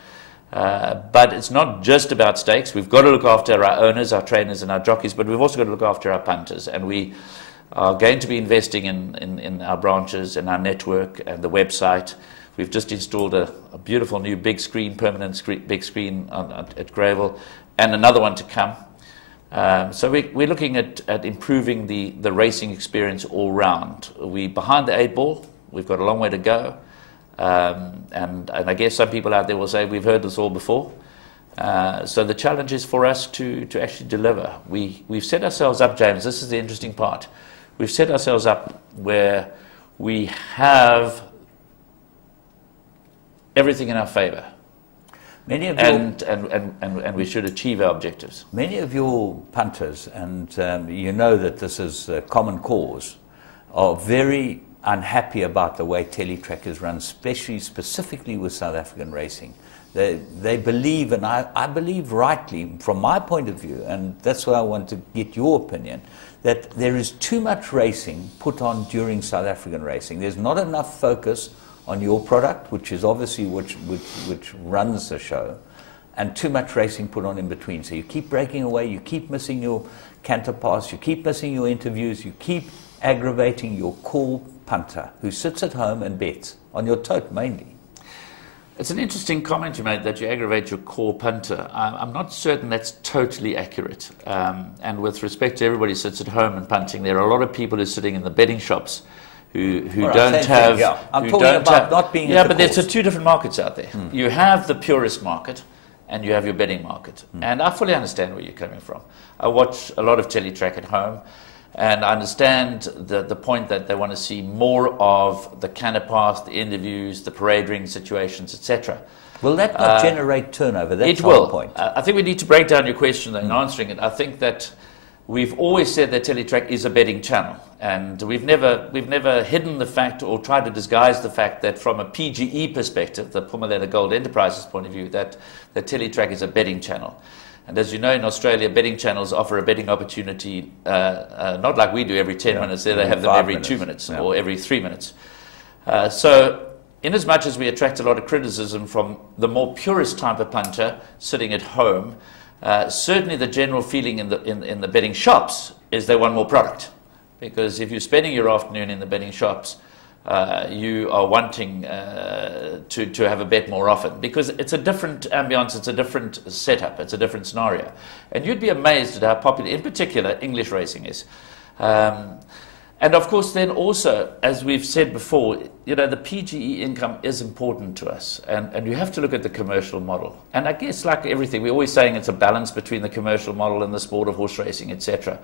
But it's not just about stakes. We've got to look after our owners, our trainers, and our jockeys, but we've also got to look after our punters. And we are going to be investing in our branches and our network and the website. We've just installed a beautiful new big screen, big screen at Greyville, and another one to come. So we're looking at improving the racing experience all round. We're behind the 8 ball. We've got a long way to go. And I guess some people out there will say, we've heard this all before. So the challenge is for us to actually deliver. We've set ourselves up, James, this is the interesting part. We've set ourselves up where we have everything in our favour. Many of and we should achieve our objectives. Many of your punters, and you know that this is a common cause, are very unhappy about the way Teletrack is run, specifically with South African racing. They believe, and I believe rightly, from my point of view, and that's why I want to get your opinion, that there is too much racing put on during South African racing. There's not enough focus on your product, which is obviously which runs the show, and too much racing put on in between. So you keep breaking away, you keep missing your canter pass, you keep missing your interviews, you keep aggravating your core punter who sits at home and bets on your tote mainly. It's an interesting comment you made that you aggravate your core punter. I'm not certain that's totally accurate. And with respect to everybody who sits at home and punting, there are a lot of people who are sitting in the betting shops who don't have... Yeah. I'm talking about not being Yeah, but there's two different markets out there. You have the purist market and you have your betting market. And I fully understand where you're coming from. I watch a lot of Teletrack at home, and I understand the point that they want to see more of the canter pass, the interviews, the parade ring situations, etc. Will that not generate turnover? That's it will. the point. I think we need to break down your question and answering it. I think that we've always said that Teletrack is a betting channel, and we've never hidden the fact or tried to disguise the fact that from a PGE perspective, the Phumelela Gold Enterprises point of view, that Teletrack is a betting channel. And as you know, in Australia, betting channels offer a betting opportunity, not like we do every 10 minutes. There they have them every 2 minutes or every 3 minutes. So in as much as we attract a lot of criticism from the more purist type of punter sitting at home, certainly the general feeling in the betting shops is they want more product. Because if you're spending your afternoon in the betting shops, you are wanting to have a bet more often, because it's a different ambience, it's a different setup, it's a different scenario. And you'd be amazed at how popular, in particular, English racing is. And of course then also, as we've said before, you know, the PGE income is important to us, and you have to look at the commercial model. And I guess like everything, we're always saying it's a balance between the commercial model and the sport of horse racing, etc.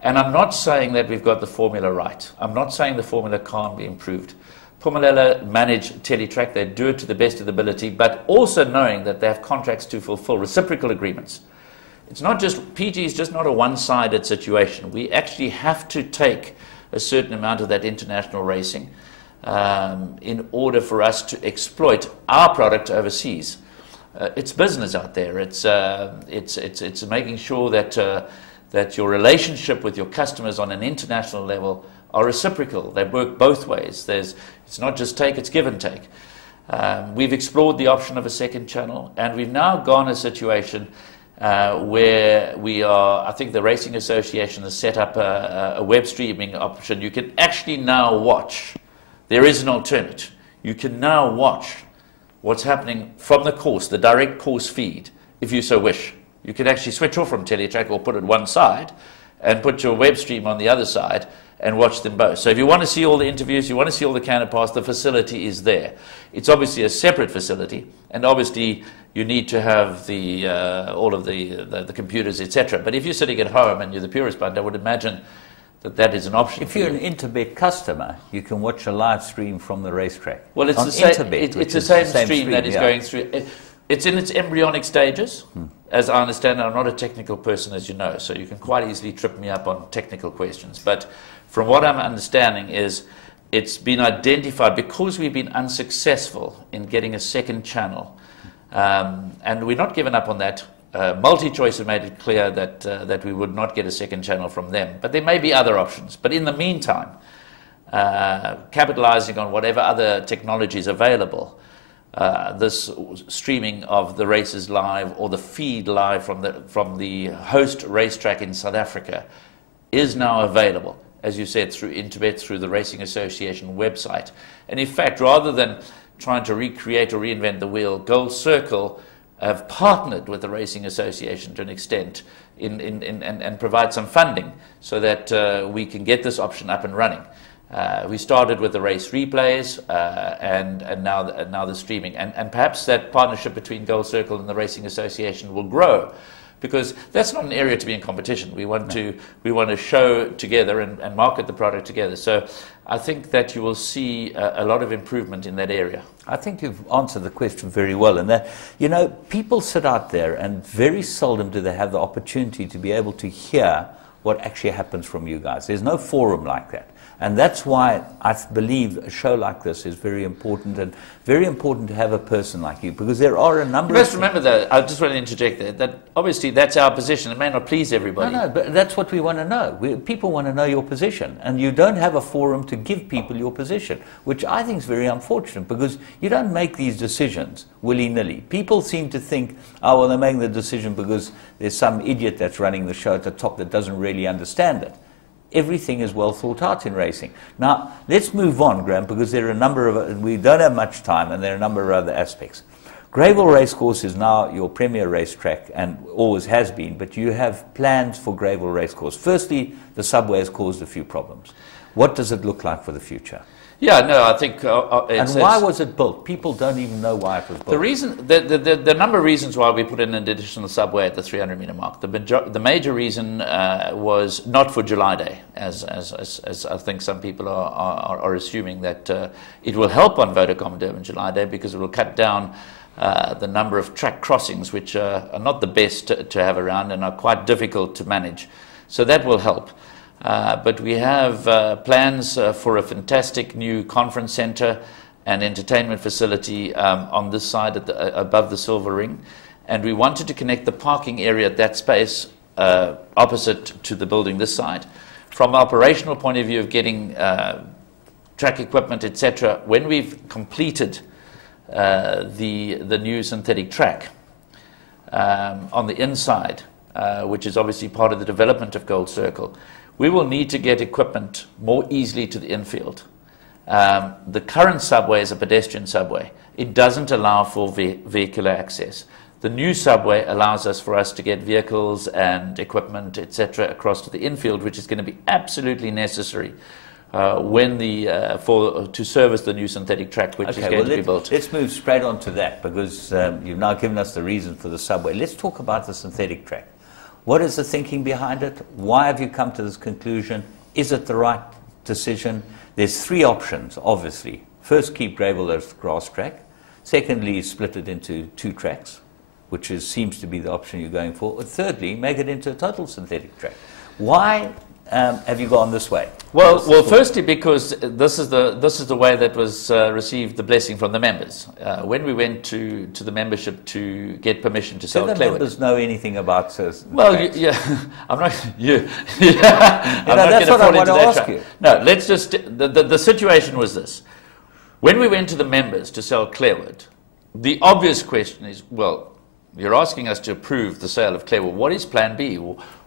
And I'm not saying that we've got the formula right. I'm not saying the formula can't be improved. Phumelela manage Teletrack, they do it to the best of their ability, but also knowing that they have contracts to fulfill, reciprocal agreements. It's not just, PG is just not a one-sided situation. We actually have to take a certain amount of that international racing in order for us to exploit our product overseas. It's business out there. It's making sure that your relationship with your customers on an international level are reciprocal. They work both ways. It's not just take, it's give and take. We've explored the option of a second channel, and we've now gone a situation where we are, I think the Racing Association has set up a web streaming option. You can actually now watch. There is an alternate. You can now watch what's happening from the course, the direct course feed, if you so wish. You can actually switch off from Teletrack or put it one side and put your web stream on the other side and watch them both. So if you want to see all the interviews, you want to see all the canter pass, the facility is there. It's obviously a separate facility, and obviously you need to have all of the computers, etc. But if you're sitting at home and you're the purist punter, I would imagine that is an option. If you're an Interbet customer, you can watch a live stream from the racetrack. Well, it's the same stream that is going through. It's in its embryonic stages, as I understand. I'm not a technical person, as you know, so you can quite easily trip me up on technical questions. But from what I'm understanding is it's been identified because we've been unsuccessful in getting a second channel. And we're not giving up on that. MultiChoice have made it clear that we would not get a second channel from them. But there may be other options. But in the meantime, capitalizing on whatever other technology is available, this streaming of the races live or the feed live from the host racetrack in South Africa is now available. as you said, through internet, through the Racing Association website. And in fact, rather than trying to recreate or reinvent the wheel, Gold Circle have partnered with the Racing Association to an extent and provide some funding so that we can get this option up and running. We started with the race replays and now the streaming. And perhaps that partnership between Gold Circle and the Racing Association will grow, because that's not an area to be in competition. We want to show together and market the product together. So I think that you will see a lot of improvement in that area. I think you've answered the question very well. And that, you know, people sit out there and very seldom do they have the opportunity to be able to hear what actually happens from you guys. There's no forum like that. And that's why I believe a show like this is very important, and very important to have a person like you, because there are a number of... You must remember that, I just want to interject there, that obviously that's our position. It may not please everybody. No, but that's what we want to know. People want to know your position, and you don't have a forum to give people your position, which I think is very unfortunate, because you don't make these decisions willy-nilly. People seem to think, oh, well, they're making the decision because there's some idiot that's running the show at the top that doesn't really understand it. Everything is well thought out in racing. Now, let's move on, Graham, because there are a number of... We don't have much time, and there are a number of other aspects. Greyville Racecourse is now your premier racetrack, and always has been, but you have plans for Greyville Racecourse. Firstly, the subway has caused a few problems. What does it look like for the future? Yeah, no, I think... and why was it built? People don't even know why it was built. The reason, the number of reasons why we put in an additional subway at the 300-metre mark. The major reason was not for July Day, as I think some people are assuming, that it will help on Vodacom Durban July Day, because it will cut down the number of track crossings, which are not the best to have around and are quite difficult to manage. So that will help. But we have plans for a fantastic new conference centre and entertainment facility on this side above the Silver Ring. And we wanted to connect the parking area at that space opposite to the building this side. From an operational point of view of getting track equipment, etc., when we've completed the new synthetic track on the inside, which is obviously part of the development of Gold Circle, we will need to get equipment more easily to the infield. The current subway is a pedestrian subway. It doesn't allow for vehicular access. The new subway allows for us to get vehicles and equipment, etc., across to the infield, which is going to be absolutely necessary to service the new synthetic track, which is going to be built. Let's move straight on to that, because you've now given us the reason for the subway. Let's talk about the synthetic track. What is the thinking behind it? Why have you come to this conclusion? Is it the right decision? There's three options, obviously. First, keep Greyville as grass track. Secondly, split it into two tracks, which seems to be the option you're going for. Or thirdly, make it into a total synthetic track. Why have you gone this way? Well, firstly, because this is the way that was received the blessing from the members. When we went to the membership to get permission to sell Clairwood. Do the members know anything about well, I'm not. I'm not that's what I want to ask you. No, let's just. The situation was this: when we went to the members to sell Clairwood, the obvious question is, well, you're asking us to approve the sale of Clairwood. What is Plan B?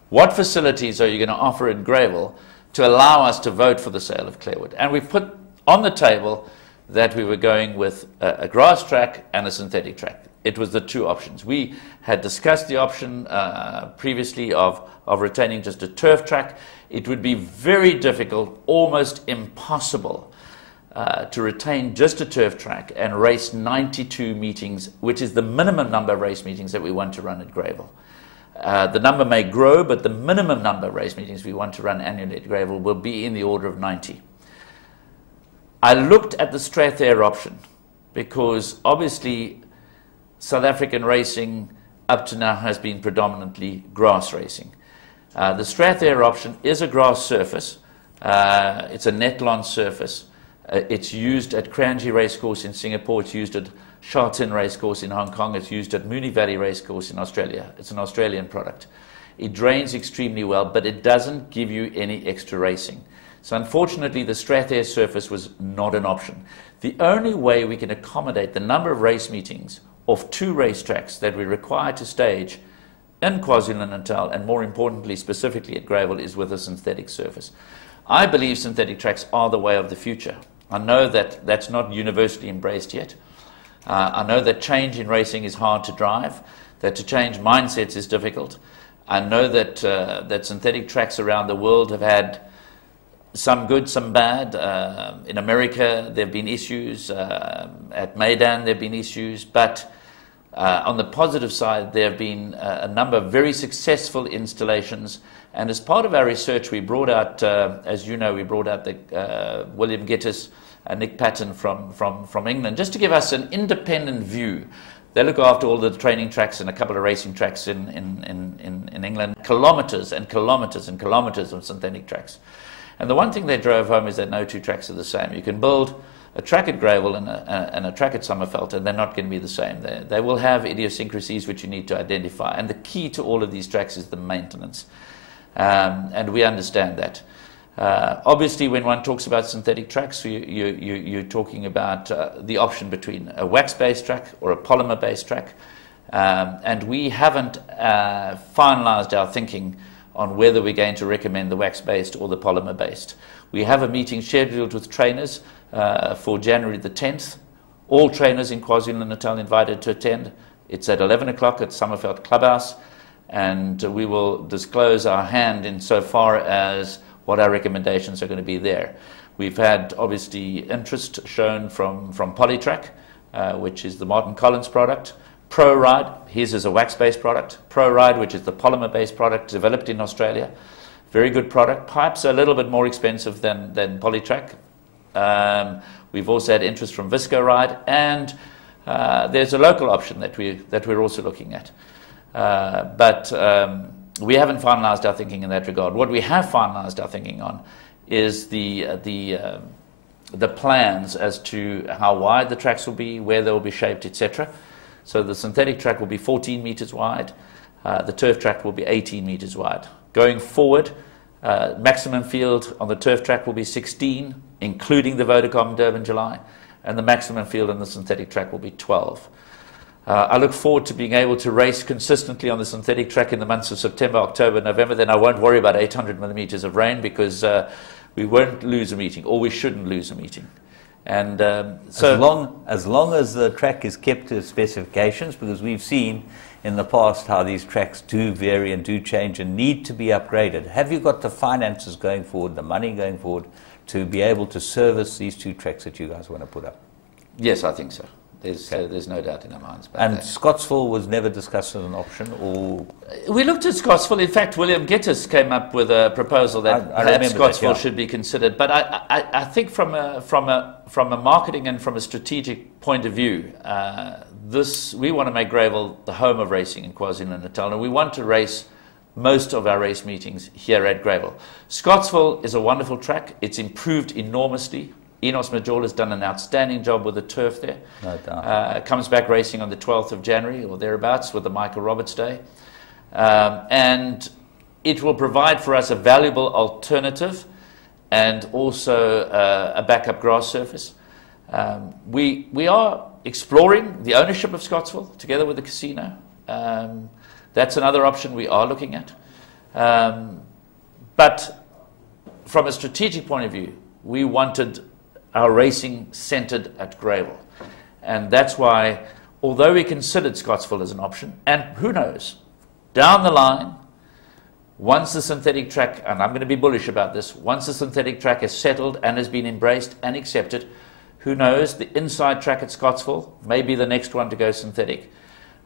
What facilities are you going to offer in Greyville to allow us to vote for the sale of Clairwood? And we put on the table that we were going with a grass track and a synthetic track. It was the two options. We had discussed the option previously of retaining just a turf track. It would be very difficult, almost impossible, to retain just a turf track and race 92 meetings, which is the minimum number of race meetings that we want to run at Greyville. The number may grow, but the minimum number of race meetings we want to run annually at Greyville will be in the order of 90. I looked at the Strathayr option because obviously South African racing up to now has been predominantly grass racing. The Strathayr option is a grass surface. It's a Netlon surface. It's used at Kranji Racecourse in Singapore. It's used at Sha Tin Racecourse in Hong Kong. It's used at Moonee Valley Racecourse in Australia. It's an Australian product. It drains extremely well, but it doesn't give you any extra racing. So unfortunately, the Strathayr surface was not an option. The only way we can accommodate the number of race meetings of two racetracks that we require to stage in KwaZulu-Natal, and more importantly, specifically at Greyville, is with a synthetic surface. I believe synthetic tracks are the way of the future. I know that that's not universally embraced yet. I know that change in racing is hard to drive, that to change mindsets is difficult. I know that, that synthetic tracks around the world have had some good, some bad. In America, there have been issues. At Maidan, there have been issues. But on the positive side, there have been a number of very successful installations. And as part of our research, we brought out, as you know, we brought out the William Gittis and Nick Patton from England, just to give us an independent view. They look after all the training tracks and a couple of racing tracks in England. Kilometres and kilometres and kilometres of synthetic tracks. And the one thing they drove home is that no two tracks are the same. You can build a track at Greyville and a track at Sommerveld, and they're not going to be the same. They will have idiosyncrasies which you need to identify. And the key to all of these tracks is the maintenance. And we understand that. Obviously, when one talks about synthetic tracks, you're talking about the option between a wax-based track or a polymer-based track. And we haven't finalized our thinking on whether we're going to recommend the wax-based or the polymer-based. We have a meeting scheduled with trainers for January the 10th. All trainers in KwaZulu-Natal invited to attend. It's at 11 o'clock at Sommerveld Clubhouse, and we will disclose our hand insofar as what our recommendations are going to be there. We've had, obviously, interest shown from Polytrack, which is the Martin Collins product. ProRide, his is a wax-based product. ProRide, which is the polymer-based product developed in Australia. Very good product. Perhaps a little bit more expensive than Polytrack. We've also had interest from ViscoRide, and there's a local option that we're also looking at. But we haven't finalized our thinking in that regard. What we have finalized our thinking on is the plans as to how wide the tracks will be, where they will be shaped, etc. So the synthetic track will be 14 meters wide. The turf track will be 18 meters wide. Going forward, maximum field on the turf track will be 16, including the Vodacom Durban July, and the maximum field on the synthetic track will be 12. I look forward to being able to race consistently on the synthetic track in the months of September, October, November. Then I won't worry about 800 millimeters of rain, because we won't lose a meeting, or we shouldn't lose a meeting. And so as long as the track is kept to specifications, because we've seen in the past how these tracks do vary and do change and need to be upgraded. Have you got the finances going forward, the money going forward, to be able to service these two tracks that you guys want to put up? Yes, I think so. There's no doubt in our minds about and that. Scottsville was never discussed as an option, or we looked at Scottsville. In fact, William Gittis came up with a proposal that perhaps Scottsville should be considered. But I think from a marketing and from a strategic point of view, we want to make Greyville the home of racing in KwaZulu-Natal, and we want to race most of our race meetings here at Greyville. Scottsville is a wonderful track. It's improved enormously. Enos Majola has done an outstanding job with the turf there. No doubt. Comes back racing on the 12th of January or thereabouts with the Michael Roberts Day. And it will provide for us a valuable alternative and also a backup grass surface. We are exploring the ownership of Scottsville together with the casino. That's another option we are looking at. But from a strategic point of view, we wanted our racing centred at Greyville. And that's why, although we considered Scottsville as an option, and who knows, down the line, once the synthetic track, and I'm going to be bullish about this, once the synthetic track is settled and has been embraced and accepted, who knows, the inside track at Scottsville may be the next one to go synthetic.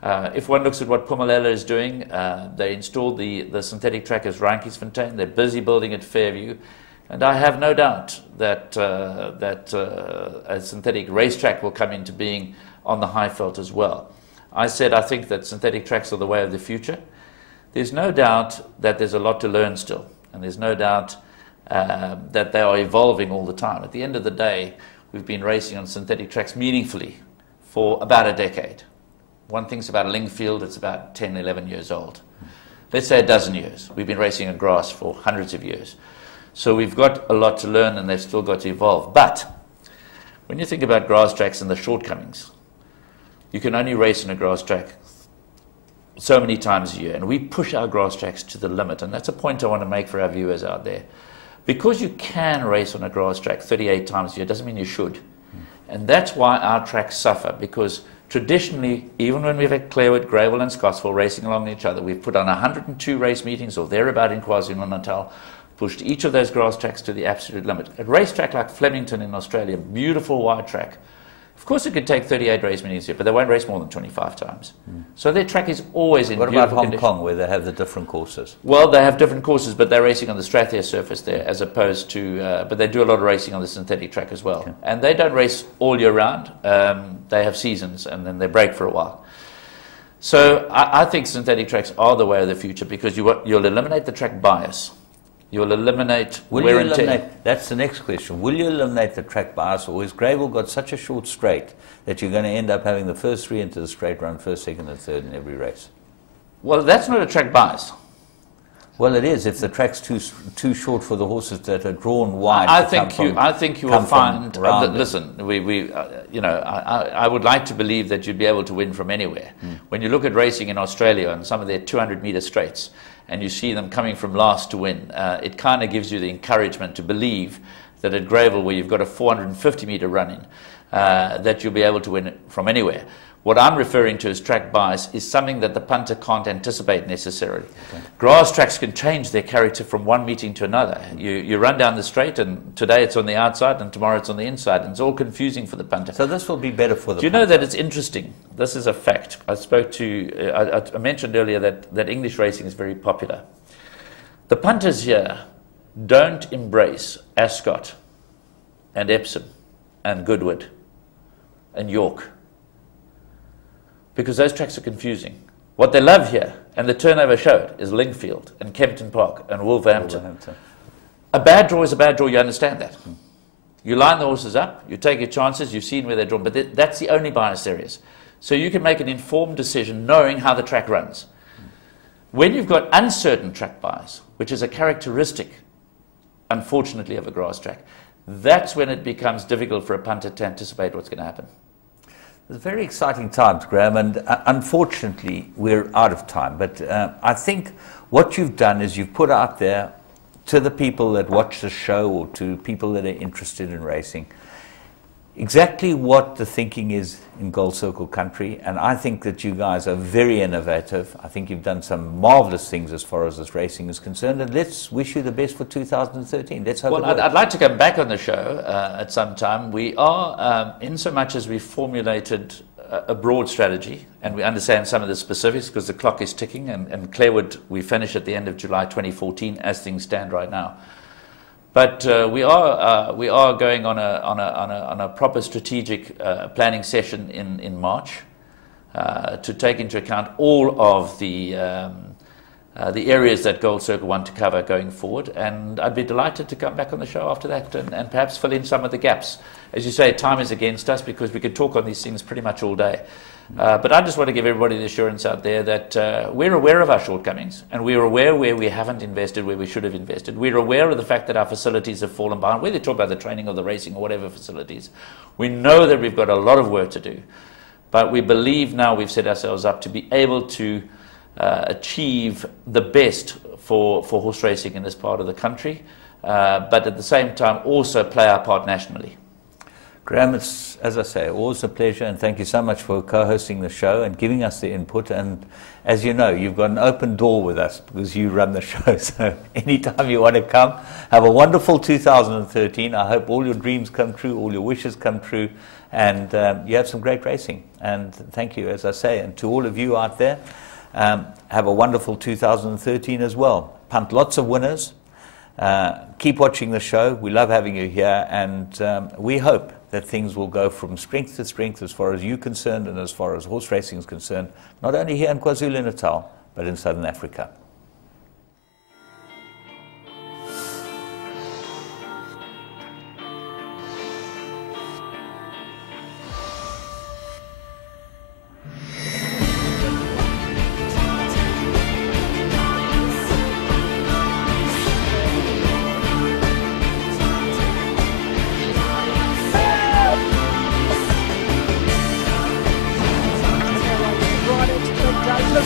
If one looks at what Phumelela is doing, they installed the synthetic track as Randkiesfontein. They're busy building at Fairview. And I have no doubt that a synthetic racetrack will come into being on the Highveld as well. I said I think that synthetic tracks are the way of the future. There's no doubt that there's a lot to learn still, and there's no doubt that they are evolving all the time. At the end of the day, we've been racing on synthetic tracks meaningfully for about a decade. One thinks about Lingfield, it's about 10, 11 years old. Let's say a dozen years. We've been racing on grass for hundreds of years. So we've got a lot to learn, and they've still got to evolve. But when you think about grass tracks and the shortcomings, you can only race on a grass track so many times a year, and we push our grass tracks to the limit, and that's a point I want to make for our viewers out there. Because you can race on a grass track 38 times a year doesn't mean you should. And that's why our tracks suffer, because traditionally, even when we've had Clarewood, Greyville and Scottsville racing along each other, we've put on 102 race meetings or thereabout in KwaZulu-Natal, pushed each of those grass tracks to the absolute limit. A racetrack like Flemington in Australia, beautiful wide track, of course it could take 38 race meetings here, but they won't race more than 25 times. So their track is always in beautiful condition. What about Hong Kong, where they have the different courses? Well, they have different courses, but they're racing on the Strathclyde surface there, as opposed to, but they do a lot of racing on the synthetic track as well. Okay. And they don't race all year round. They have seasons, and then they break for a while. So I think synthetic tracks are the way of the future, because you'll eliminate the track bias. You'll eliminate wear and tear. That's the next question. Will you eliminate the track bias, or is Greyville got such a short straight that you're going to end up having the first three into the straight run first, second and third in every race? Well, that's not a track bias. Well, it is. If the track's too short for the horses that are drawn wide. I think you will find. Listen, I would like to believe that you'd be able to win from anywhere. When you look at racing in Australia and some of their 200-meter straights, and you see them coming from last to win, it kind of gives you the encouragement to believe that at Greyville, where you've got a 450-meter run-in, that you'll be able to win it from anywhere. What I'm referring to as track bias is something that the punter can't anticipate necessarily. Okay. Grass tracks can change their character from one meeting to another. You run down the straight, and today it's on the outside, and tomorrow it's on the inside, and it's all confusing for the punter. So this will be better for the punter. Do you know that it's interesting? This is a fact. I mentioned earlier that English racing is very popular. The punters here don't embrace Ascot and Epsom and Goodwood and York, because those tracks are confusing. What they love here, and the turnover showed, is Lingfield and Kempton Park and Wolverhampton. A bad draw is a bad draw, you understand that. You line the horses up, you take your chances, you've seen where they're drawn, but that's the only bias there is. So you can make an informed decision knowing how the track runs. When you've got uncertain track bias, which is a characteristic, unfortunately, of a grass track, that's when it becomes difficult for a punter to anticipate what's going to happen. It's very exciting times, Graham, and unfortunately we're out of time. But I think what you've done is you've put out there to the people that watch the show or to people that are interested in racing exactly what the thinking is in Gold Circle country, and I think that you guys are very innovative. I think you've done some marvellous things as far as this racing is concerned, and let's wish you the best for 2013. Let's hope. Well, I'd like to come back on the show at some time. We are, in so much as we've formulated a broad strategy, and we understand some of the specifics because the clock is ticking, and Clarewood we finish at the end of July 2014 as things stand right now. But we are going on a proper strategic planning session in March to take into account all of the areas that Gold Circle want to cover going forward. And I'd be delighted to come back on the show after that and perhaps fill in some of the gaps. As you say, time is against us because we could talk on these things pretty much all day. But I just want to give everybody the assurance out there that we're aware of our shortcomings, and we're aware where we haven't invested, where we should have invested. We're aware of the fact that our facilities have fallen behind, whether you talk about the training or the racing or whatever facilities. We know that we've got a lot of work to do, but we believe now we've set ourselves up to be able to achieve the best for horse racing in this part of the country, but at the same time also play our part nationally. Graham, it's, as I say, always a pleasure, and thank you so much for co-hosting the show and giving us the input. And as you know, you've got an open door with us because you run the show. So anytime you want to come, have a wonderful 2013. I hope all your dreams come true, all your wishes come true, and you have some great racing. And thank you, as I say, and to all of you out there, have a wonderful 2013 as well. Punt lots of winners. Keep watching the show. We love having you here, and we hope that things will go from strength to strength as far as you're concerned and as far as horse racing is concerned, not only here in KwaZulu-Natal, but in Southern Africa.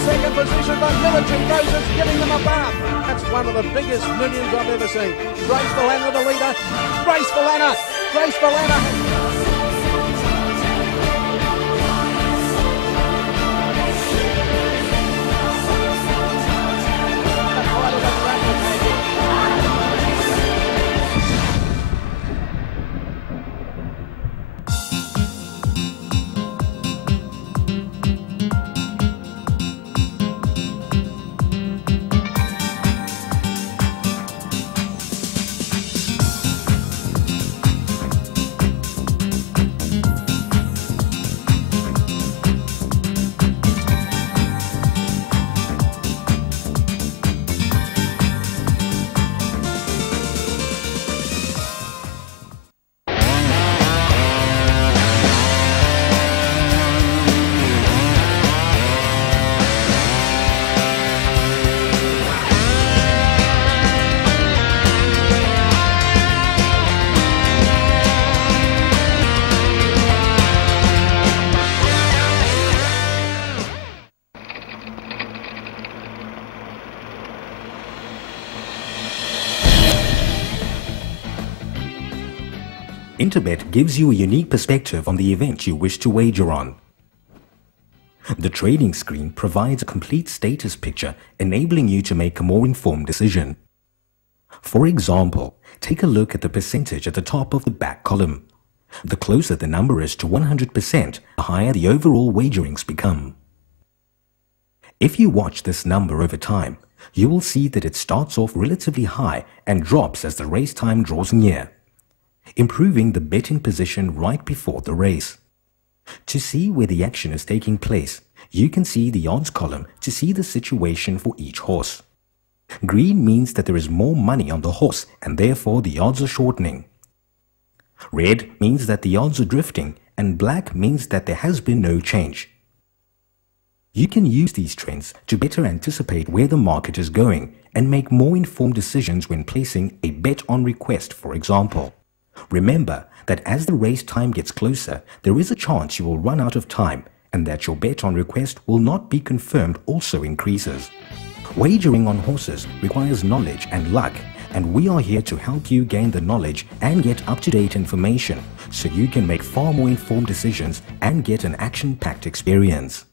Second for is giving them a bath. That's one of the biggest millions I've ever seen. Grace Valana, the leader. Grace Valana. Grace Valana. Interbet gives you a unique perspective on the event you wish to wager on. The trading screen provides a complete status picture, enabling you to make a more informed decision. For example, take a look at the percentage at the top of the back column. The closer the number is to 100%, the higher the overall wagerings become. If you watch this number over time, you will see that it starts off relatively high and drops as the race time draws near, improving the betting position right before the race. To see where the action is taking place, you can see the odds column to see the situation for each horse. Green means that there is more money on the horse and therefore the odds are shortening. Red means that the odds are drifting, and black means that there has been no change. You can use these trends to better anticipate where the market is going and make more informed decisions when placing a bet on request, for example. Remember that as the race time gets closer, there is a chance you will run out of time and that your bet on request will not be confirmed also increases. Wagering on horses requires knowledge and luck, and we are here to help you gain the knowledge and get up-to-date information so you can make far more informed decisions and get an action-packed experience.